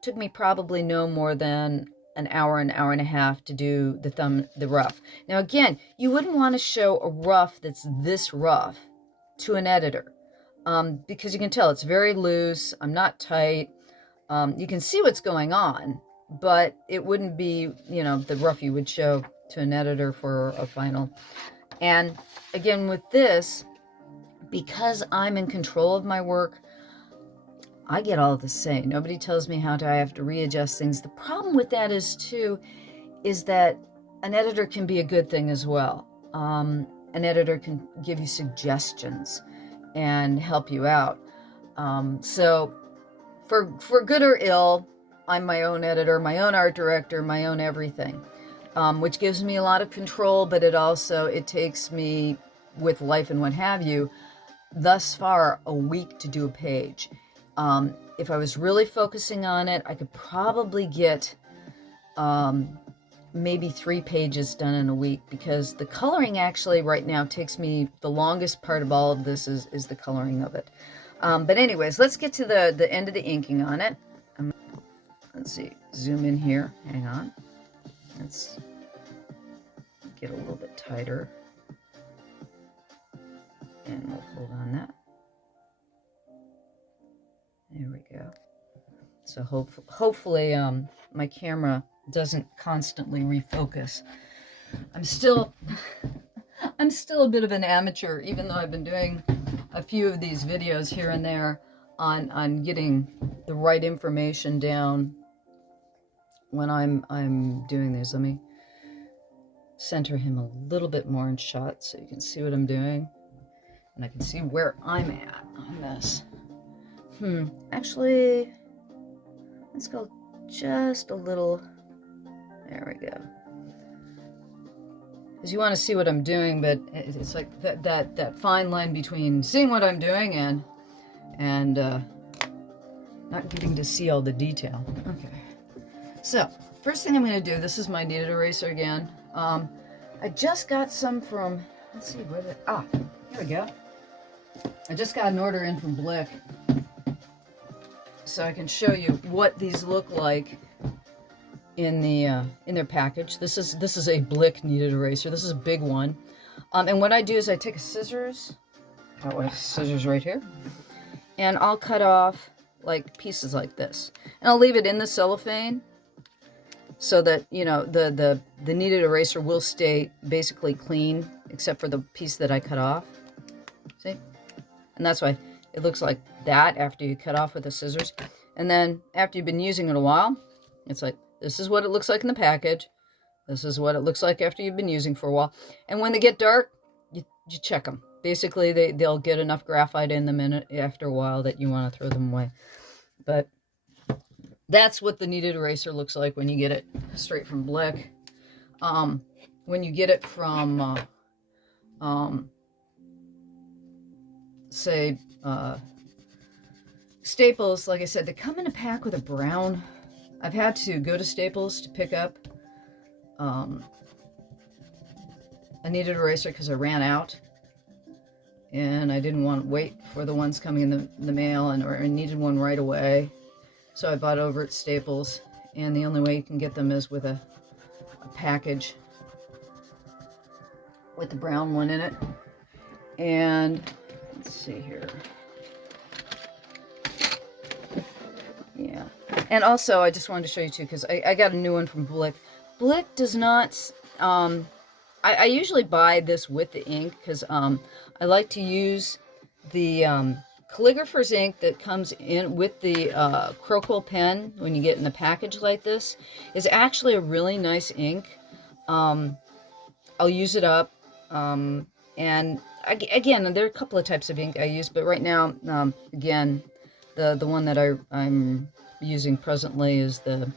took me probably no more than an hour and a half to do the rough. Now, again, you wouldn't want to show a rough that's this rough to an editor, because you can tell it's very loose. I'm not tight. You can see what's going on, but it wouldn't be, you know, the rough you would show to an editor for a final. And again, with this, because I'm in control of my work, I get all the say. Nobody tells me how I have to readjust things. The problem with that is that an editor can be a good thing as well. An editor can give you suggestions and help you out. So for good or ill, I'm my own editor, my own art director, my own everything, which gives me a lot of control, but it takes me, with life and what have you, thus far a week to do a page. If I was really focusing on it, I could probably get maybe 3 pages done in a week, because the coloring actually right now takes me, the longest part of all of this is the coloring of it. But anyways, let's get to the end of the inking on it. Let's see, zoom in here, hang on. Let's get a little bit tighter. And we'll hold on that. There we go. So hopefully my camera doesn't constantly refocus. I'm still a bit of an amateur, even though I've been doing a few of these videos here and there on getting the right information down when I'm doing these. Let me center him a little bit more in shot so you can see what I'm doing, and I can see where I'm at on this. Actually, let's go just a little. There we go. Because you want to see what I'm doing, but it's like that fine line between seeing what I'm doing and not getting to see all the detail. Okay. So first thing I'm going to do. This is my kneaded eraser again. I just got some from. Let's see where here we go. I just got an order in from Blick, so I can show you what these look like in their package. This is a Blick kneaded eraser. This is a big one. And what I do is I take a scissors, scissors right here, and I'll cut off like pieces like this, and I'll leave it in the cellophane so that, you know, the kneaded eraser will stay basically clean except for the piece that I cut off. See? And that's why it looks like that after you cut off with the scissors. And then after you've been using it a while, it's like, this is what it looks like in the package. This is what it looks like after you've been using for a while. And when they get dark, you check them. Basically, they'll get enough graphite in them after a while that you want to throw them away. But that's what the kneaded eraser looks like when you get it straight from Blick. When you get it from, say, Staples, like I said, they come in a pack with a brown. I've had to go to Staples to pick up a kneaded eraser because I ran out, and I didn't want to wait for the ones coming in the mail, and or I needed one right away. So I bought over at Staples, and the only way you can get them is with a package with the brown one in it. And let's see here. Yeah. And also, I just wanted to show you too, because I got a new one from Blick. Blick does not, I usually buy this with the ink, because I like to use the calligrapher's ink that comes in with the Crow Quill pen when you get in a package like this. Is actually a really nice ink. I'll use it up. And again, there are a couple of types of ink I use, but right now, again, the one that I'm using presently is the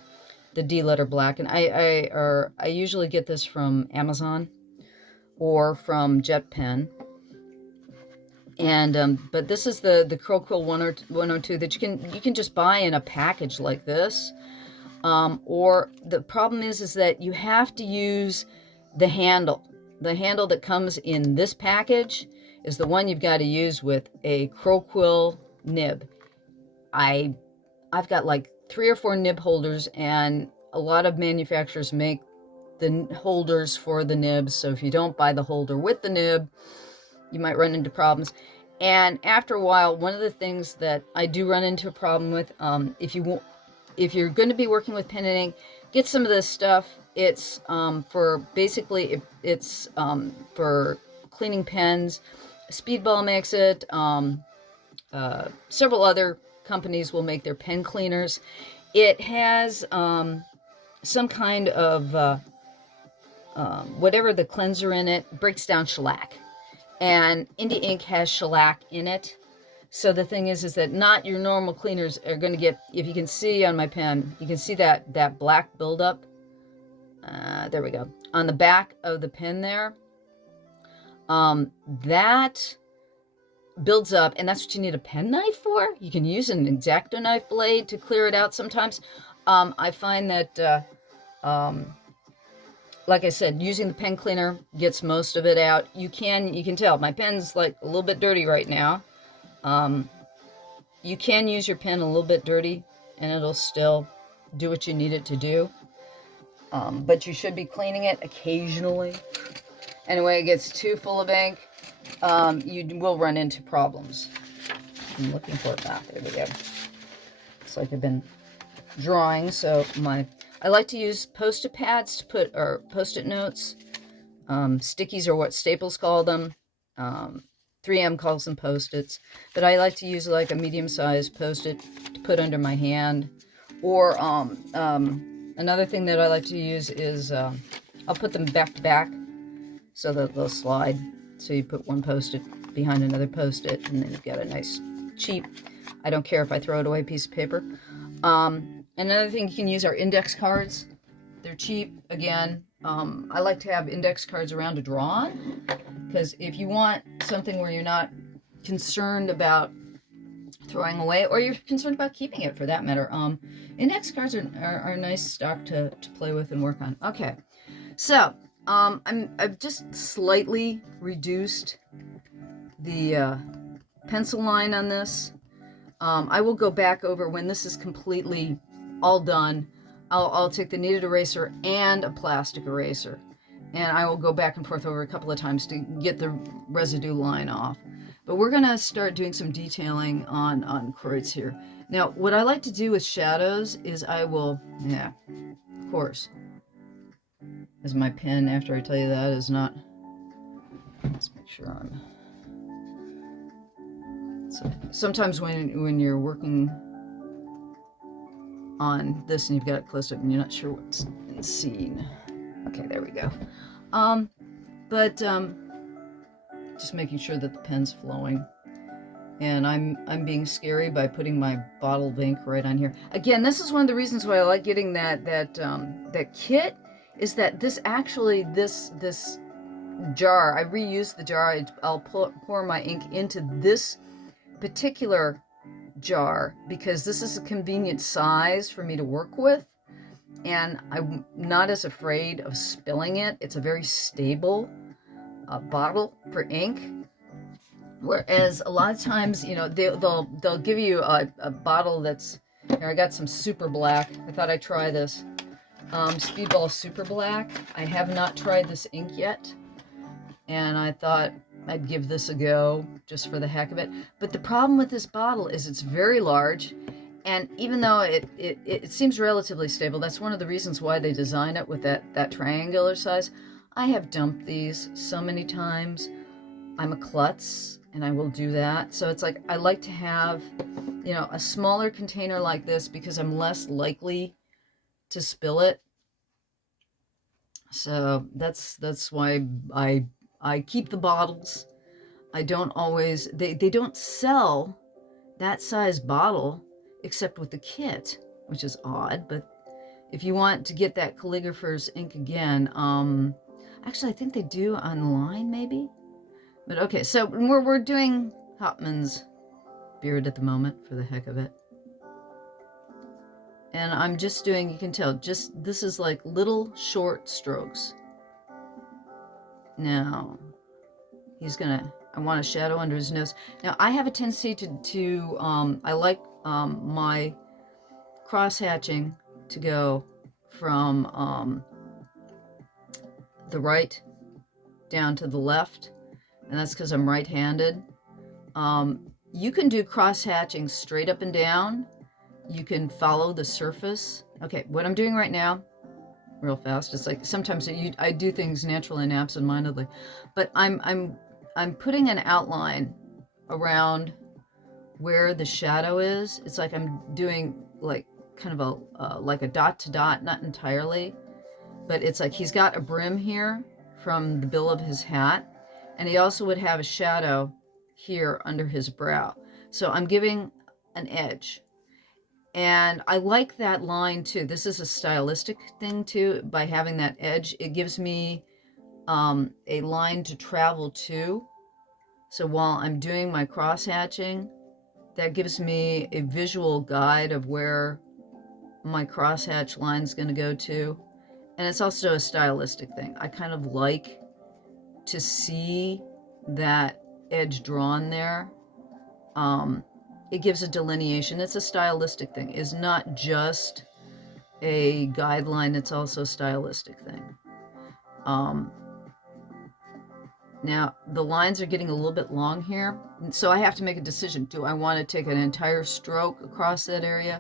D letter black, and I usually get this from Amazon or from Jet Pen. And but this is the Crow Quill 102 that you can just buy in a package like this. Or the problem is that you have to use the handle. The handle that comes in this package is the one you've got to use with a Crow Quill nib. I've got like 3 or 4 nib holders, and a lot of manufacturers make the holders for the nibs. So if you don't buy the holder with the nib, you might run into problems. And after a while, one of the things that I do run into a problem with, if you're going to be working with pen and ink, get some of this stuff. It's for basically it's for cleaning pens. Speedball makes it. Several other companies will make their pen cleaners. It has some kind of whatever the cleanser in it breaks down shellac, and Indie Ink has shellac in it. So the thing is that not your normal cleaners are going to get, if you can see on my pen, you can see that black buildup. There we go. On the back of the pen there. That builds up, and that's what you need a pen knife for. You can use an X-Acto knife blade to clear it out sometimes. I find that, like I said, using the pen cleaner gets most of it out. You can tell my pen's like a little bit dirty right now. You can use your pen a little bit dirty and it'll still do what you need it to do. But you should be cleaning it occasionally. Anyway, it gets too full of ink, you will run into problems. I'm looking for it now. There we go. Looks like I've been drawing, so I like to use Post-it pads to put, or Post-it notes. Stickies are what Staples call them. 3M calls them Post-its. But I like to use like a medium-sized Post-it to put under my hand. Or another thing that I like to use is I'll put them back to back so that they'll slide. So you put one Post-it behind another Post-it, and then you've got a nice, cheap, I don't care if I throw it away, piece of paper. Another thing you can use are index cards. They're cheap, again. I like to have index cards around to draw on, because if you want something where you're not concerned about throwing away, or you're concerned about keeping it for that matter, index cards are nice stock to play with and work on. Okay, so I've just slightly reduced the pencil line on this. I will go back over when this is completely all done. I'll take the kneaded eraser and a plastic eraser, and I will go back and forth over a couple of times to get the residue line off. But we're going to start doing some detailing on Kreuz here. Now, what I like to do with shadows is I will, yeah, of course, as my pen, after I tell you that, is not, let's make sure I'm, so sometimes when you're working on this and you've got it close up and you're not sure what's in scene. Okay, there we go. Just making sure that the pen's flowing. And I'm being scary by putting my bottle of ink right on here. Again, this is one of the reasons why I like getting that kit, is that this actually, this jar, I reuse the jar. I'll pour my ink into this particular jar because this is a convenient size for me to work with, and I'm not as afraid of spilling it. It's a very stable bottle for ink, whereas a lot of times, you know, they'll give you a bottle that's, here, I got some super black. I thought I'd try this Speedball Super Black. I have not tried this ink yet, and I thought I'd give this a go just for the heck of it. But the problem with this bottle is it's very large, and even though it seems relatively stable, that's one of the reasons why they design it with that triangular size. I have dumped these so many times. I'm a klutz, and I will do that. So it's like, I like to have, you know, a smaller container like this because I'm less likely to spill it. So that's why I I keep the bottles. I don't always, they don't sell that size bottle except with the kit, which is odd. But if you want to get that calligrapher's ink again, actually I think they do online maybe. But okay, so we're doing Hopman's beard at the moment for the heck of it. And I'm just doing, you can tell, just this is like little short strokes. Now, he's gonna, I want a shadow under his nose. Now, I have a tendency I like my cross-hatching to go from the right down to the left, and that's because I'm right-handed. You can do cross-hatching straight up and down. You can follow the surface. Okay, what I'm doing right now, real fast, it's like sometimes I do things naturally and absentmindedly, but I'm putting an outline around where the shadow is. It's like I'm doing like kind of a like a dot to dot, not entirely, but it's like he's got a brim here from the bill of his hat, and he also would have a shadow here under his brow. So I'm giving an edge. And I like that line too. This is a stylistic thing too. By having that edge, it gives me a line to travel to. So while I'm doing my cross hatching, that gives me a visual guide of where my cross hatch line is going to go to. And it's also a stylistic thing. I kind of like to see that edge drawn there. It gives a delineation. It's a stylistic thing. It's not just a guideline, it's also a stylistic thing. Now, the lines are getting a little bit long here, so I have to make a decision. Do I want to take an entire stroke across that area,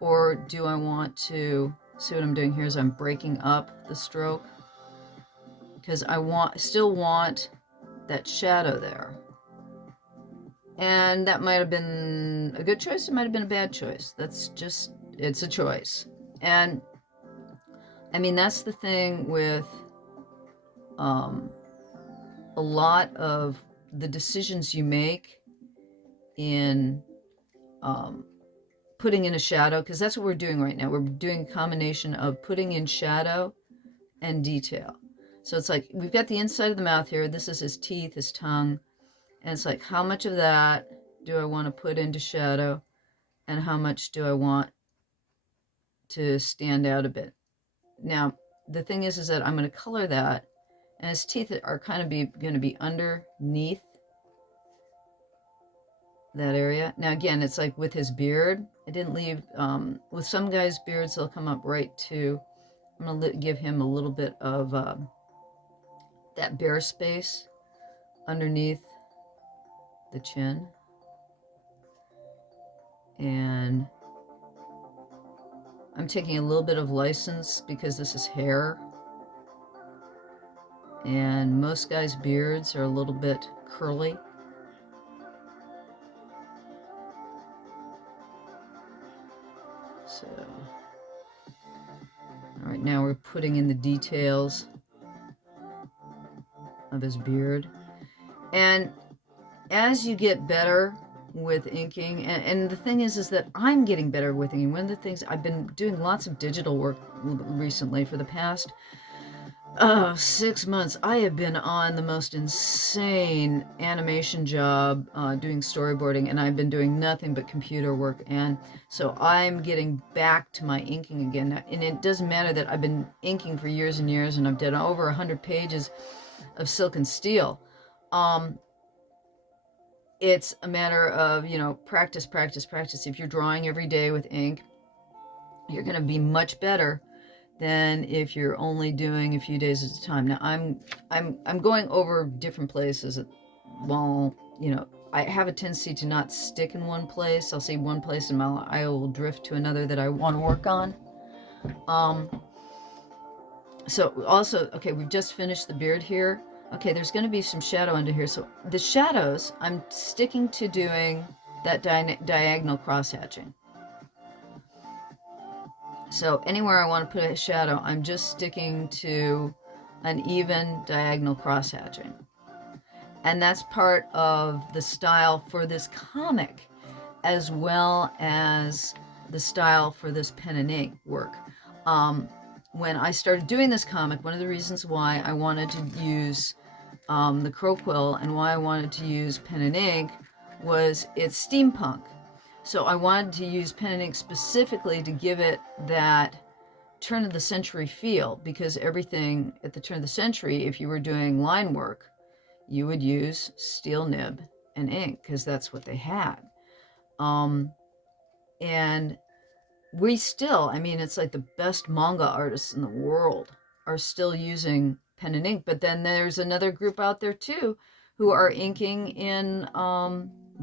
or do I want to, see what I'm doing here is I'm breaking up the stroke, because I still want that shadow there. And that might have been a good choice, it might have been a bad choice. That's just, it's a choice. And I mean, that's the thing with a lot of the decisions you make in putting in a shadow, because that's what we're doing right now. We're doing a combination of putting in shadow and detail. So it's like, we've got the inside of the mouth here. This is his teeth, his tongue. And it's like, how much of that do I want to put into shadow, and how much do I want to stand out a bit? Now, the thing is that I'm going to color that, and his teeth are kind of going to be underneath that area. Now, again, it's like with his beard, I didn't leave, with some guys' beards, they'll come up right to, I'm going to give him a little bit of that bare space underneath the chin. And I'm taking a little bit of license because this is hair. And most guys' beards are a little bit curly. So, all right, now we're putting in the details of his beard. And as you get better with inking, and the thing is that I'm getting better with inking. One of the things, I've been doing lots of digital work recently for the past 6 months. I have been on the most insane animation job doing storyboarding, and I've been doing nothing but computer work. And so I'm getting back to my inking again. And it doesn't matter that I've been inking for years and years, and I've done over 100 pages of Silk Steele. It's a matter of, practice, practice, practice. If you're drawing every day with ink, you're going to be much better than if you're only doing a few days at a time. Now, I'm going over different places. Well, I have a tendency to not stick in one place. I'll see one place and I will drift to another that I want to work on. So also, okay, we've just finished the beard here. Okay, there's going to be some shadow under here. So the shadows, I'm sticking to doing that diagonal cross-hatching. So anywhere I want to put a shadow, I'm just sticking to an even diagonal cross-hatching. And that's part of the style for this comic, as well as the style for this pen and ink work. When I started doing this comic, one of the reasons why I wanted to use the Crow Quill and why I wanted to use pen and ink was it's steampunk. So I wanted to use pen and ink specifically to give it that turn of the century feel, because everything at the turn of the century, if you were doing line work, you would use steel nib and ink because that's what they had. And we still, I mean, it's like the best manga artists in the world are still using pen and ink. But then there's another group out there too who are inking in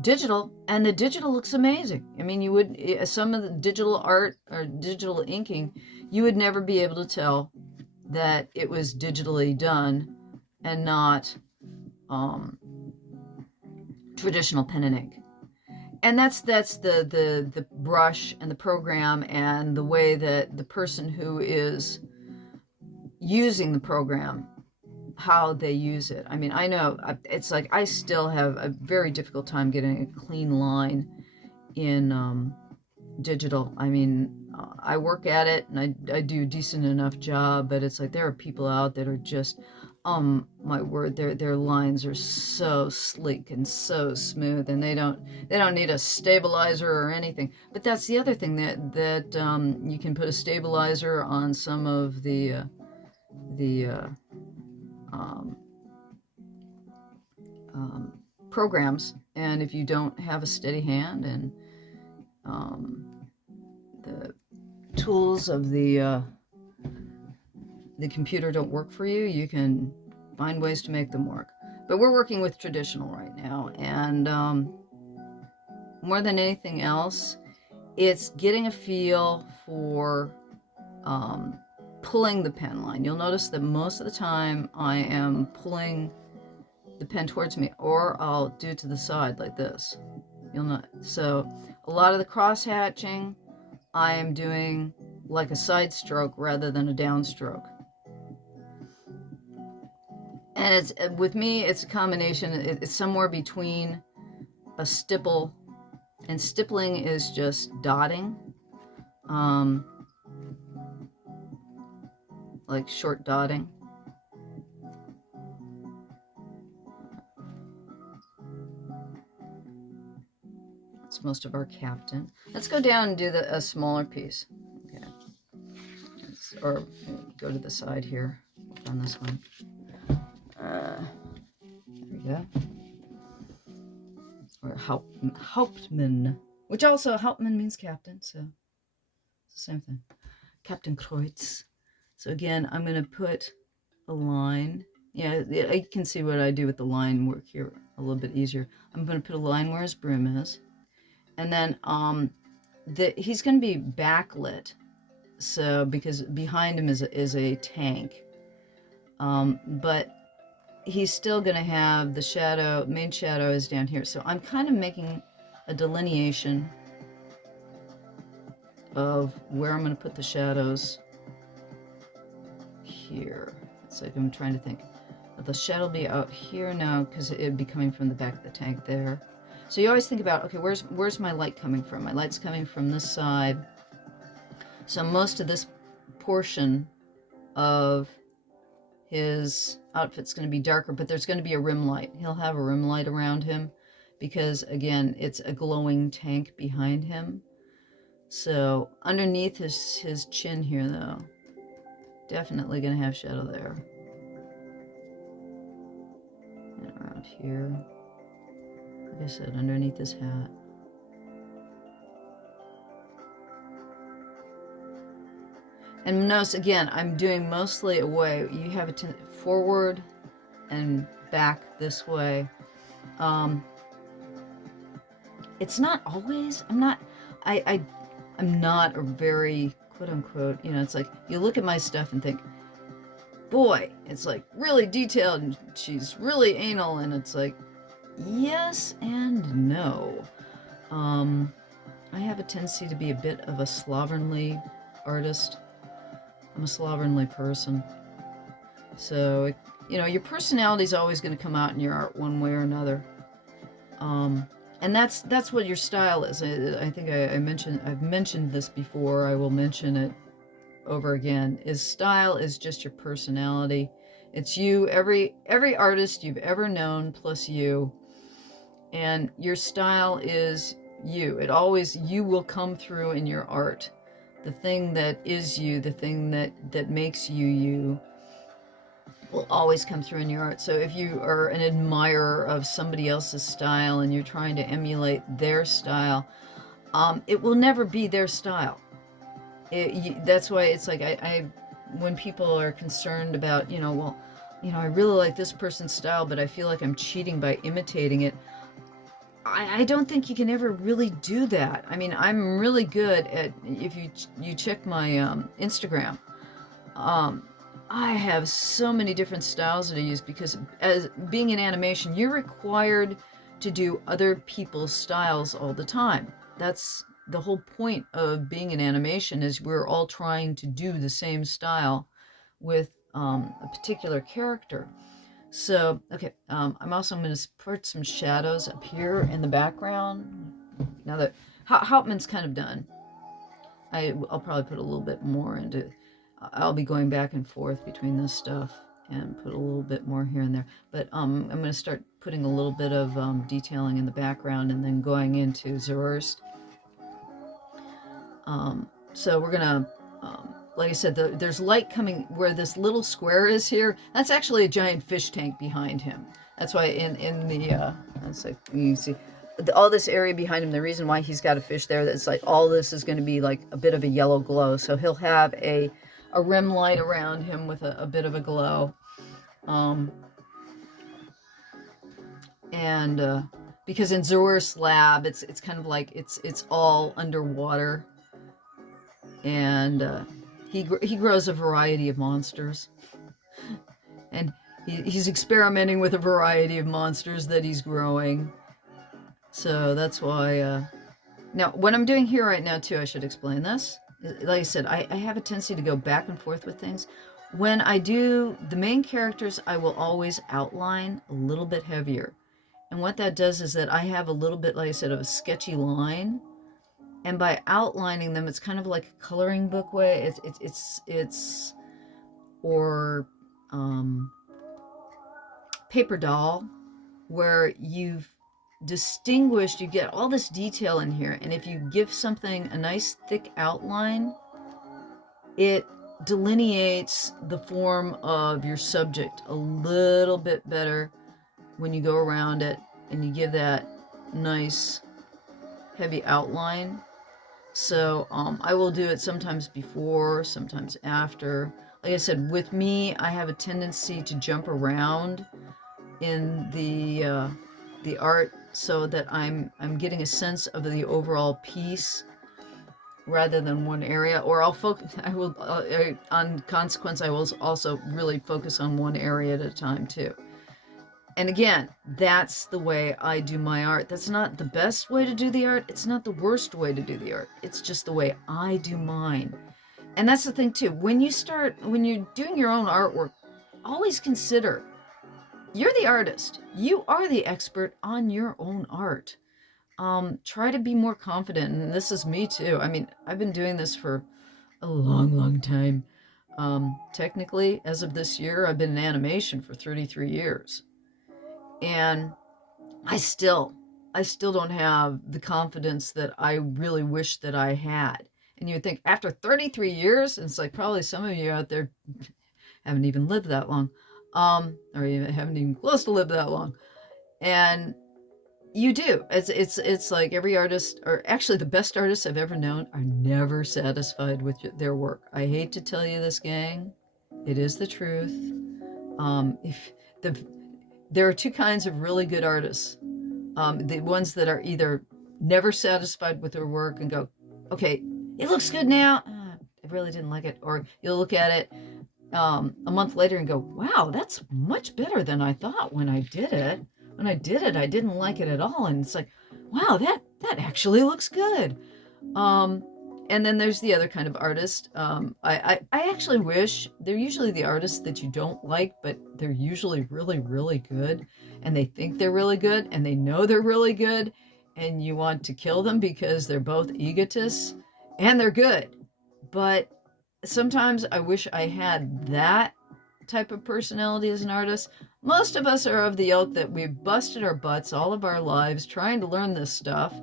digital, and the digital looks amazing. I mean, you would, some of the digital art or digital inking, you would never be able to tell that it was digitally done and not traditional pen and ink. And that's the brush and the program and the way that the person who is using the program, how they use it. I mean, I know it's like I still have a very difficult time getting a clean line in digital. I mean, I work at it and I do a decent enough job, but it's like there are people out that are just, my word, their lines are so sleek and so smooth, and they don't need a stabilizer or anything. But that's the other thing, that you can put a stabilizer on some of the programs, and if you don't have a steady hand and the tools of the computer don't work for you, you can find ways to make them work. But we're working with traditional right now, and more than anything else, it's getting a feel for pulling the pen line. You'll notice that most of the time I am pulling the pen towards me, or I'll do it to the side like this. You'll not. So a lot of the cross hatching I am doing like a side stroke rather than a downstroke. And it's, with me, it's a combination. It's somewhere between a stipple, and stippling is just dotting, like short dotting. That's most of our captain. Let's go down and do a smaller piece. Okay. Or go to the side here on this one. There we go. Or Hauptmann, which also Hauptmann means captain, so it's the same thing. Captain Kreutz. So again, I'm going to put a line. Yeah, I can see what I do with the line work here a little bit easier. I'm going to put a line where his brim is. And then he's going to be backlit, so because behind him is a tank. But he's still going to have the shadow, main shadow is down here. So I'm kind of making a delineation of where I'm going to put the shadows here. It's like I'm trying to think. The shadow will be out here now because it'd be coming from the back of the tank there. So you always think about, okay, where's my light coming from? My light's coming from this side. So most of this portion of his outfit's going to be darker, but there's going to be a rim light. He'll have a rim light around him because, again, it's a glowing tank behind him. So underneath his chin here, though, definitely going to have shadow there. And around here. Like I said, underneath his hat. And notice, again, I'm doing mostly away. You have it forward and back this way. It's not always, I'm not a very, quote unquote, you know, it's like, you look at my stuff and think, boy, it's like really detailed and she's really anal, and it's like, yes and no. I have a tendency to be a bit of a slovenly artist. I'm a slovenly person. So you know, your personality is always going to come out in your art one way or another. And that's what your style is. I think I've mentioned this before. I will mention it over again. Is style is just your personality. It's you, every artist you've ever known plus you. And your style is you. You will come through in your art. The thing that is you, the thing that makes you you, will always come through in your art. So if you are an admirer of somebody else's style and you're trying to emulate their style, it will never be their style. That's why it's like when people are concerned about, well, I really like this person's style, but I feel like I'm cheating by imitating it. I don't think you can ever really do that. I mean, I'm really good at, if you check my Instagram, I have so many different styles that I use, because as being in animation, you're required to do other people's styles all the time. That's the whole point of being in animation, is we're all trying to do the same style with a particular character. So, okay, I'm going to put some shadows up here in the background. Now that Hauptmann's kind of done, I'll probably put a little bit more into, I'll be going back and forth between this stuff and put a little bit more here and there. But I'm going to start putting a little bit of detailing in the background and then going into Zurst. So we're going to, like I said, there's light coming where this little square is here. That's actually a giant fish tank behind him. That's why in the, let's see, you see all this area behind him, the reason why he's got a fish there, that's like all this is going to be like a bit of a yellow glow. So he'll have a rim light around him with a bit of a glow. Because in Zur's lab, it's kind of like it's all underwater. And he grows a variety of monsters, and he's experimenting with a variety of monsters that he's growing. So that's why. Now, what I'm doing here right now too, I should explain this. Like I said, I have a tendency to go back and forth with things. When I do the main characters, I will always outline a little bit heavier, and what that does is that I have a little bit, like I said, of a sketchy line. And by outlining them, it's kind of like a coloring book way. It's or paper doll, where you've distinguished, you get all this detail in here. And if you give something a nice thick outline, it delineates the form of your subject a little bit better when you go around it and you give that nice heavy outline. So I will do it sometimes before, sometimes after. Like I said, with me, I have a tendency to jump around in the art so that I'm getting a sense of the overall piece rather than one area. Or I'll focus. On consequence, I will also really focus on one area at a time too. And again, that's the way I do my art. That's not the best way to do the art. It's not the worst way to do the art. It's just the way I do mine. And that's the thing too. When you're doing your own artwork, always consider you're the artist. You are the expert on your own art. Try to be more confident. And this is me too. I mean, I've been doing this for a long, long time. Technically, as of this year, I've been in animation for 33 years. And I still don't have the confidence that I really wish that I had. And you would think after 33 years, and it's like probably some of you out there haven't even lived that long, or even haven't even close to live that long. And you do. It's like every artist, or actually the best artists I've ever known, are never satisfied with their work. I hate to tell you this, gang. It is the truth. There are two kinds of really good artists. The ones that are either never satisfied with their work and go, okay, it looks good now. I really didn't like it. Or you'll look at it a month later and go, wow, that's much better than I thought when I did it. When I did it, I didn't like it at all. And it's like, wow, that actually looks good. And then there's the other kind of artist. I actually wish they're usually the artists that you don't like, but they're usually really, really good. And they think they're really good and they know they're really good. And you want to kill them because they're both egotists and they're good. But sometimes I wish I had that type of personality as an artist. Most of us are of the ilk that we've busted our butts all of our lives trying to learn this stuff,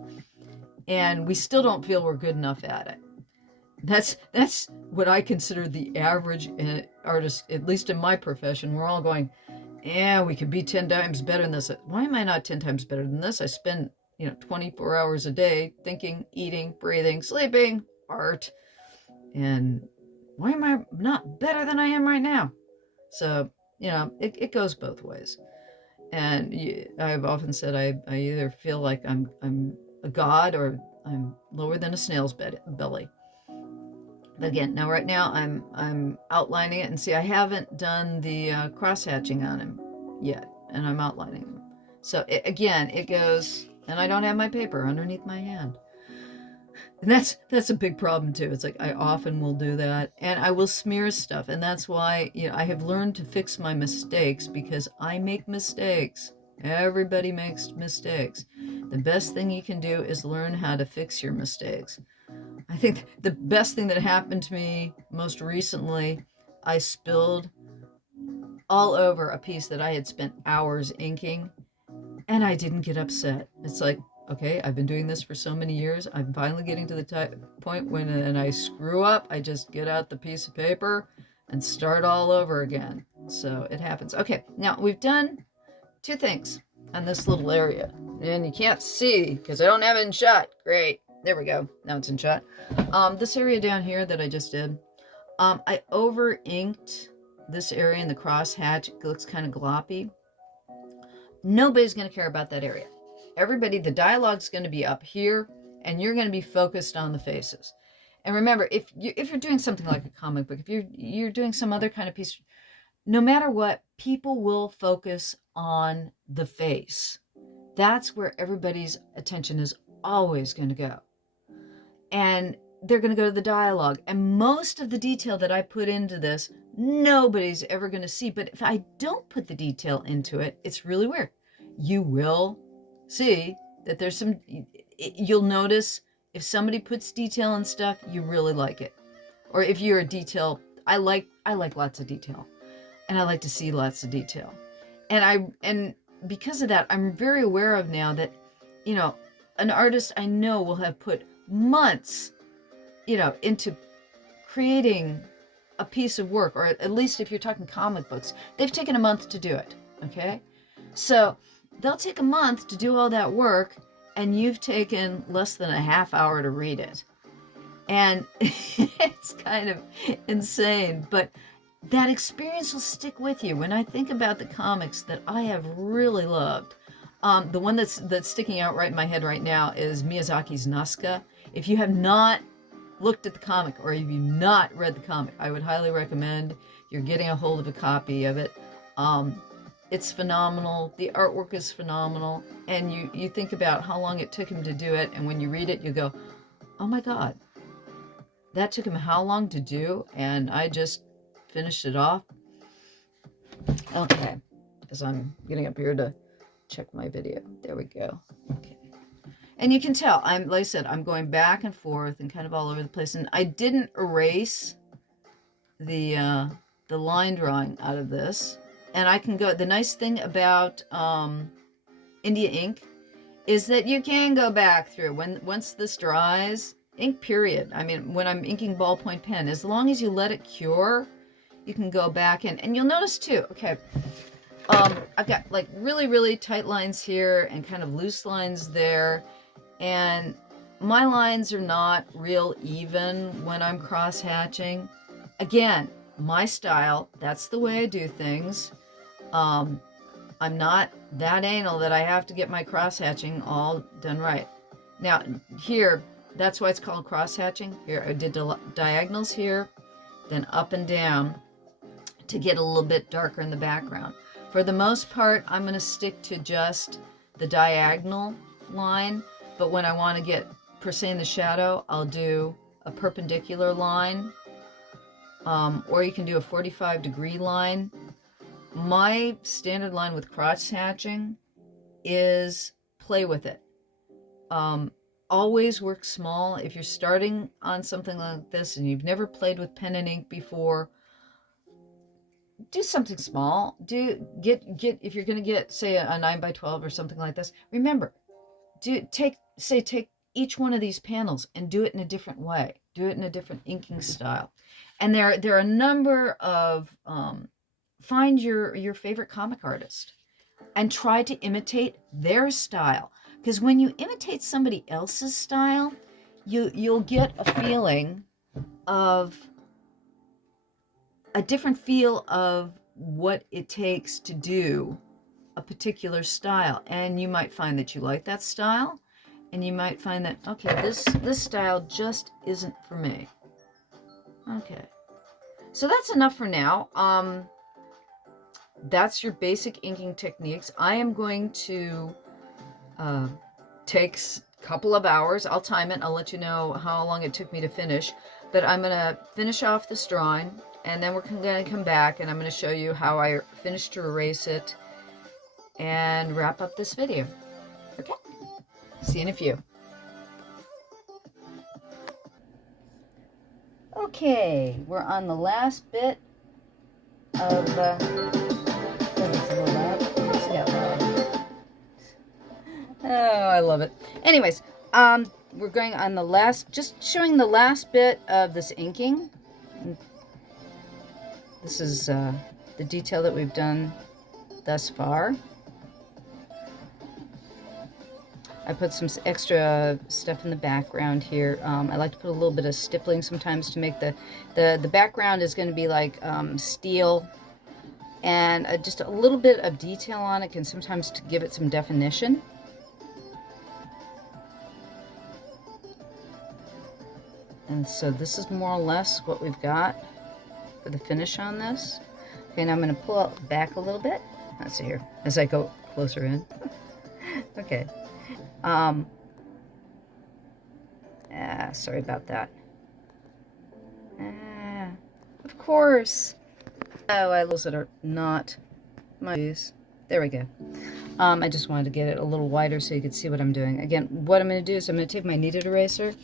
and we still don't feel we're good enough at it. That's what I consider the average artist, at least in my profession. We're all going, yeah, we could be 10 times better than this. Why am I not 10 times better than this? I spend 24 hours a day thinking, eating, breathing, sleeping, art, and why am I not better than I am right now? So, it goes both ways. And I've often said I either feel like I'm a god or I'm lower than a snail's belly. But again, now right now I'm outlining it, and see, I haven't done the cross-hatching on him yet, and I'm outlining him. So again, it goes, and I don't have my paper underneath my hand. And that's a big problem too. It's like I often will do that, and I will smear stuff, and that's why I have learned to fix my mistakes, because I make mistakes. Everybody makes mistakes. The best thing you can do is learn how to fix your mistakes. I think the best thing that happened to me most recently, I spilled all over a piece that I had spent hours inking, and I didn't get upset. It's like, okay, I've been doing this for so many years. I'm finally getting to the point when I screw up, I just get out the piece of paper and start all over again. So it happens. Okay, now we've done 2 things on this little area. And you can't see because I don't have it in shot. Great. There we go. Now it's in shot. This area down here that I just did, I over inked this area in the crosshatch. It looks kind of gloppy. Nobody's going to care about that area. Everybody, the dialogue's going to be up here, and you're going to be focused on the faces. And remember, if you're doing something like a comic book, if you're doing some other kind of piece, no matter what, people will focus on the face. That's where everybody's attention is always going to go. And they're going to go to the dialogue. And most of the detail that I put into this, nobody's ever going to see. But if I don't put the detail into it, it's really weird. You will see that there's some, you'll notice if somebody puts detail and stuff, you really like it. Or if you're a detail, I like lots of detail, and I like to see lots of detail. And because of that, I'm very aware of now that, an artist I know will have put months, into creating a piece of work, or at least if you're talking comic books, they've taken a month to do it. Okay. So they'll take a month to do all that work, and you've taken less than a half hour to read it. And it's kind of insane, but that experience will stick with you. When I think about the comics that I have really loved, the one that's sticking out right in my head right now is Miyazaki's Nazca. If you have not looked at the comic, or if you've not read the comic, I would highly recommend you're getting a hold of a copy of it. It's phenomenal. The artwork is phenomenal. And you think about how long it took him to do it, and when you read it, you go, oh my God, that took him how long to do? And I just finished it off. Okay, as I'm getting up here to check my video. There we go. Okay. And you can tell, like I said, I'm going back and forth and kind of all over the place. And I didn't erase the line drawing out of this. And I can go, the nice thing about India ink is that you can go back through. Once this dries, ink period. I mean, when I'm inking ballpoint pen, as long as you let it cure, you can go back in. And you'll notice too, okay, I've got like really, really tight lines here and kind of loose lines there. And my lines are not real even when I'm cross-hatching. Again, my style, that's the way I do things. I'm not that anal that I have to get my cross-hatching all done right. Now, here, that's why it's called cross-hatching. Here, I did diagonals here, then up and down to get a little bit darker in the background. For the most part, I'm going to stick to just the diagonal line, but when I want to get, per se, in the shadow, I'll do a perpendicular line, or you can do a 45-degree line. My standard line with cross hatching is play with it. Always work small. If you're starting on something like this and you've never played with pen and ink before, do something small. If you're going to get, say, a 9x12 or something like this, remember, take each one of these panels and do it in a different way. Do it in a different inking style. And there are a number of, find your favorite comic artist and try to imitate their style. Because when you imitate somebody else's style, you'll get a feeling of a different feel of what it takes to do a particular style. And you might find that you like that style, and you might find that, okay, this style just isn't for me. Okay, so that's enough for now. That's your basic inking techniques. I am going to take a couple of hours. I'll time it. I'll let you know how long it took me to finish. But I'm going to finish off this drawing, and then we're going to come back, and I'm going to show you how I finished to erase it and wrap up this video. Okay? See you in a few. Okay, we're on the last bit of oh, I love it. Anyways, we're going on the last, just showing the last bit of this inking. This is the detail that we've done thus far. I put some extra stuff in the background here. I like to put a little bit of stippling sometimes to make the background is going to be like steel, and just a little bit of detail on it can sometimes to give it some definition. And so this is more or less what we've got for the finish on this. Okay, now I'm going to pull it back a little bit. Let's see here as I go closer in. Okay. Sorry about that. Of course. Oh, I those that are not my. There we go. I just wanted to get it a little wider so you could see what I'm doing. Again, what I'm going to do is I'm going to take my kneaded eraser,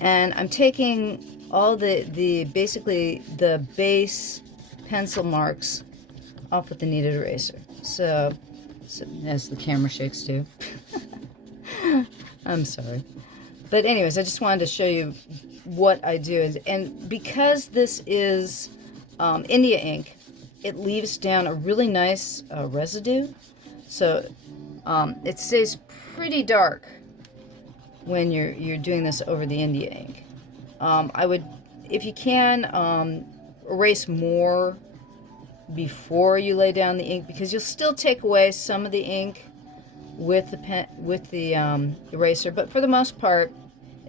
and I'm taking all the basically the base pencil marks off with the kneaded eraser. So as the camera shakes too. I'm sorry. But anyways, I just wanted to show you what I do. And because this is India ink, it leaves down a really nice residue. So it stays pretty dark when you're doing this over the India ink. I would, if you can, erase more before you lay down the ink, because you'll still take away some of the ink with the eraser, but for the most part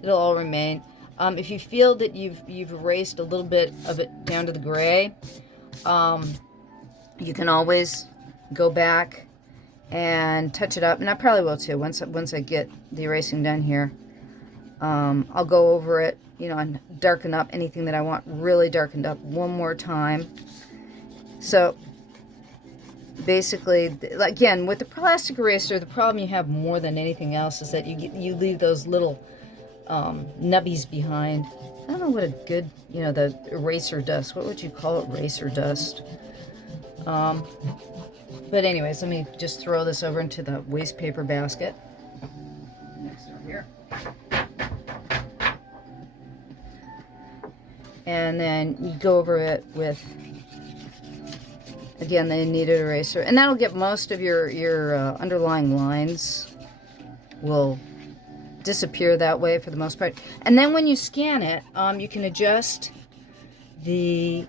it'll all remain. If you feel that you've erased a little bit of it down to the gray, you can always go back and touch it up, and I probably will too once I get the erasing done here. I'll go over it, you know, and darken up anything that I want really darkened up one more time. So basically, again, with the plastic eraser, the problem you have more than anything else is that you leave those little nubbies behind. I don't know what a good, you know, the eraser dust. What would you call it? Eraser dust. But anyways, let me just throw this over into the waste paper basket. Next over here. And then you go over it with, again, the kneaded eraser, and that'll get most of your underlying lines will disappear that way for the most part. And then when you scan it, you can adjust the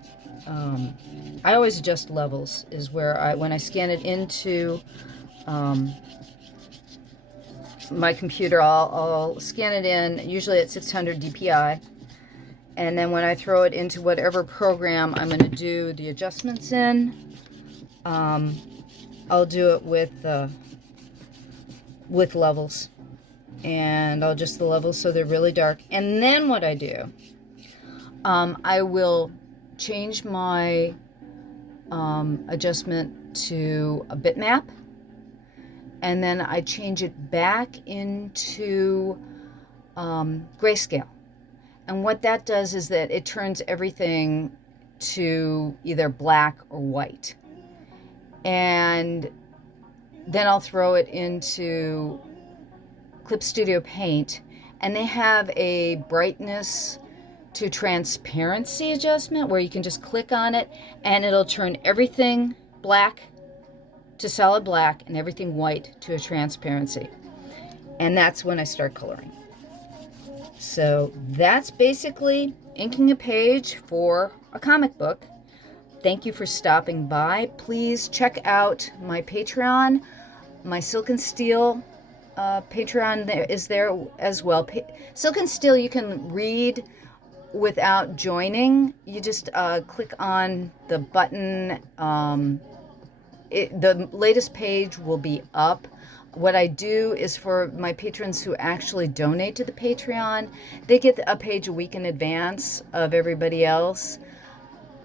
I always adjust levels, is where when I scan it into my computer, I'll scan it in usually at 600 DPI, and then when I throw it into whatever program I'm going to do the adjustments in, I'll do it with levels. and I'll adjust the levels so they're really dark. And then what I do, I will change my adjustment to a bitmap, and then I change it back into grayscale. And what that does is that it turns everything to either black or white. And then I'll throw it into Clip Studio Paint, and they have a brightness to transparency adjustment where you can just click on it and it'll turn everything black to solid black and everything white to a transparency. And that's when I start coloring. So that's basically inking a page for a comic book. Thank you for stopping by. Please check out my Patreon. My Silk Steele Patreon is there as well. Silk Steele you can read without joining. You just click on the button. The latest page will be up. What I do is for my patrons who actually donate to the Patreon, they get a page a week in advance of everybody else.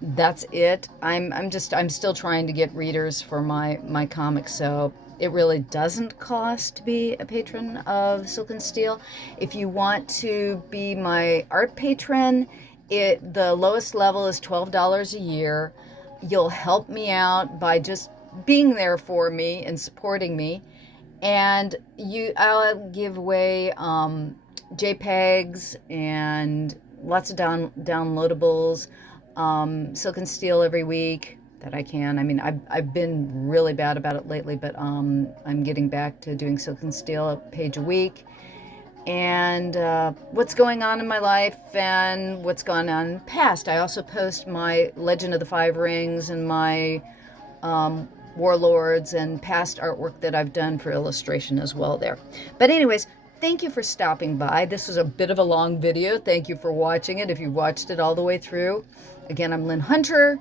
That's it. I'm still trying to get readers for my comics, so it really doesn't cost to be a patron of Silk Steele. If you want to be my art patron, the lowest level is $12 a year. You'll help me out by just being there for me and supporting me. And I'll give away JPEGs and lots of downloadables, Silk Steele every week that I can. I mean, I've been really bad about it lately, but I'm getting back to doing Silk Steele a page a week. And what's going on in my life and what's gone on in the past. I also post my Legend of the Five Rings and my Warlords and past artwork that I've done for illustration as well there. But anyways, thank you for stopping by. This was a bit of a long video. Thank you for watching it if you watched it all the way through. Again, I'm Llyn Hunter.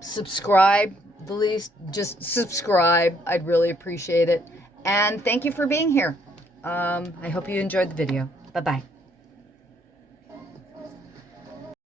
Subscribe, just subscribe. I'd really appreciate it. And thank you for being here. I hope you enjoyed the video. Bye-bye.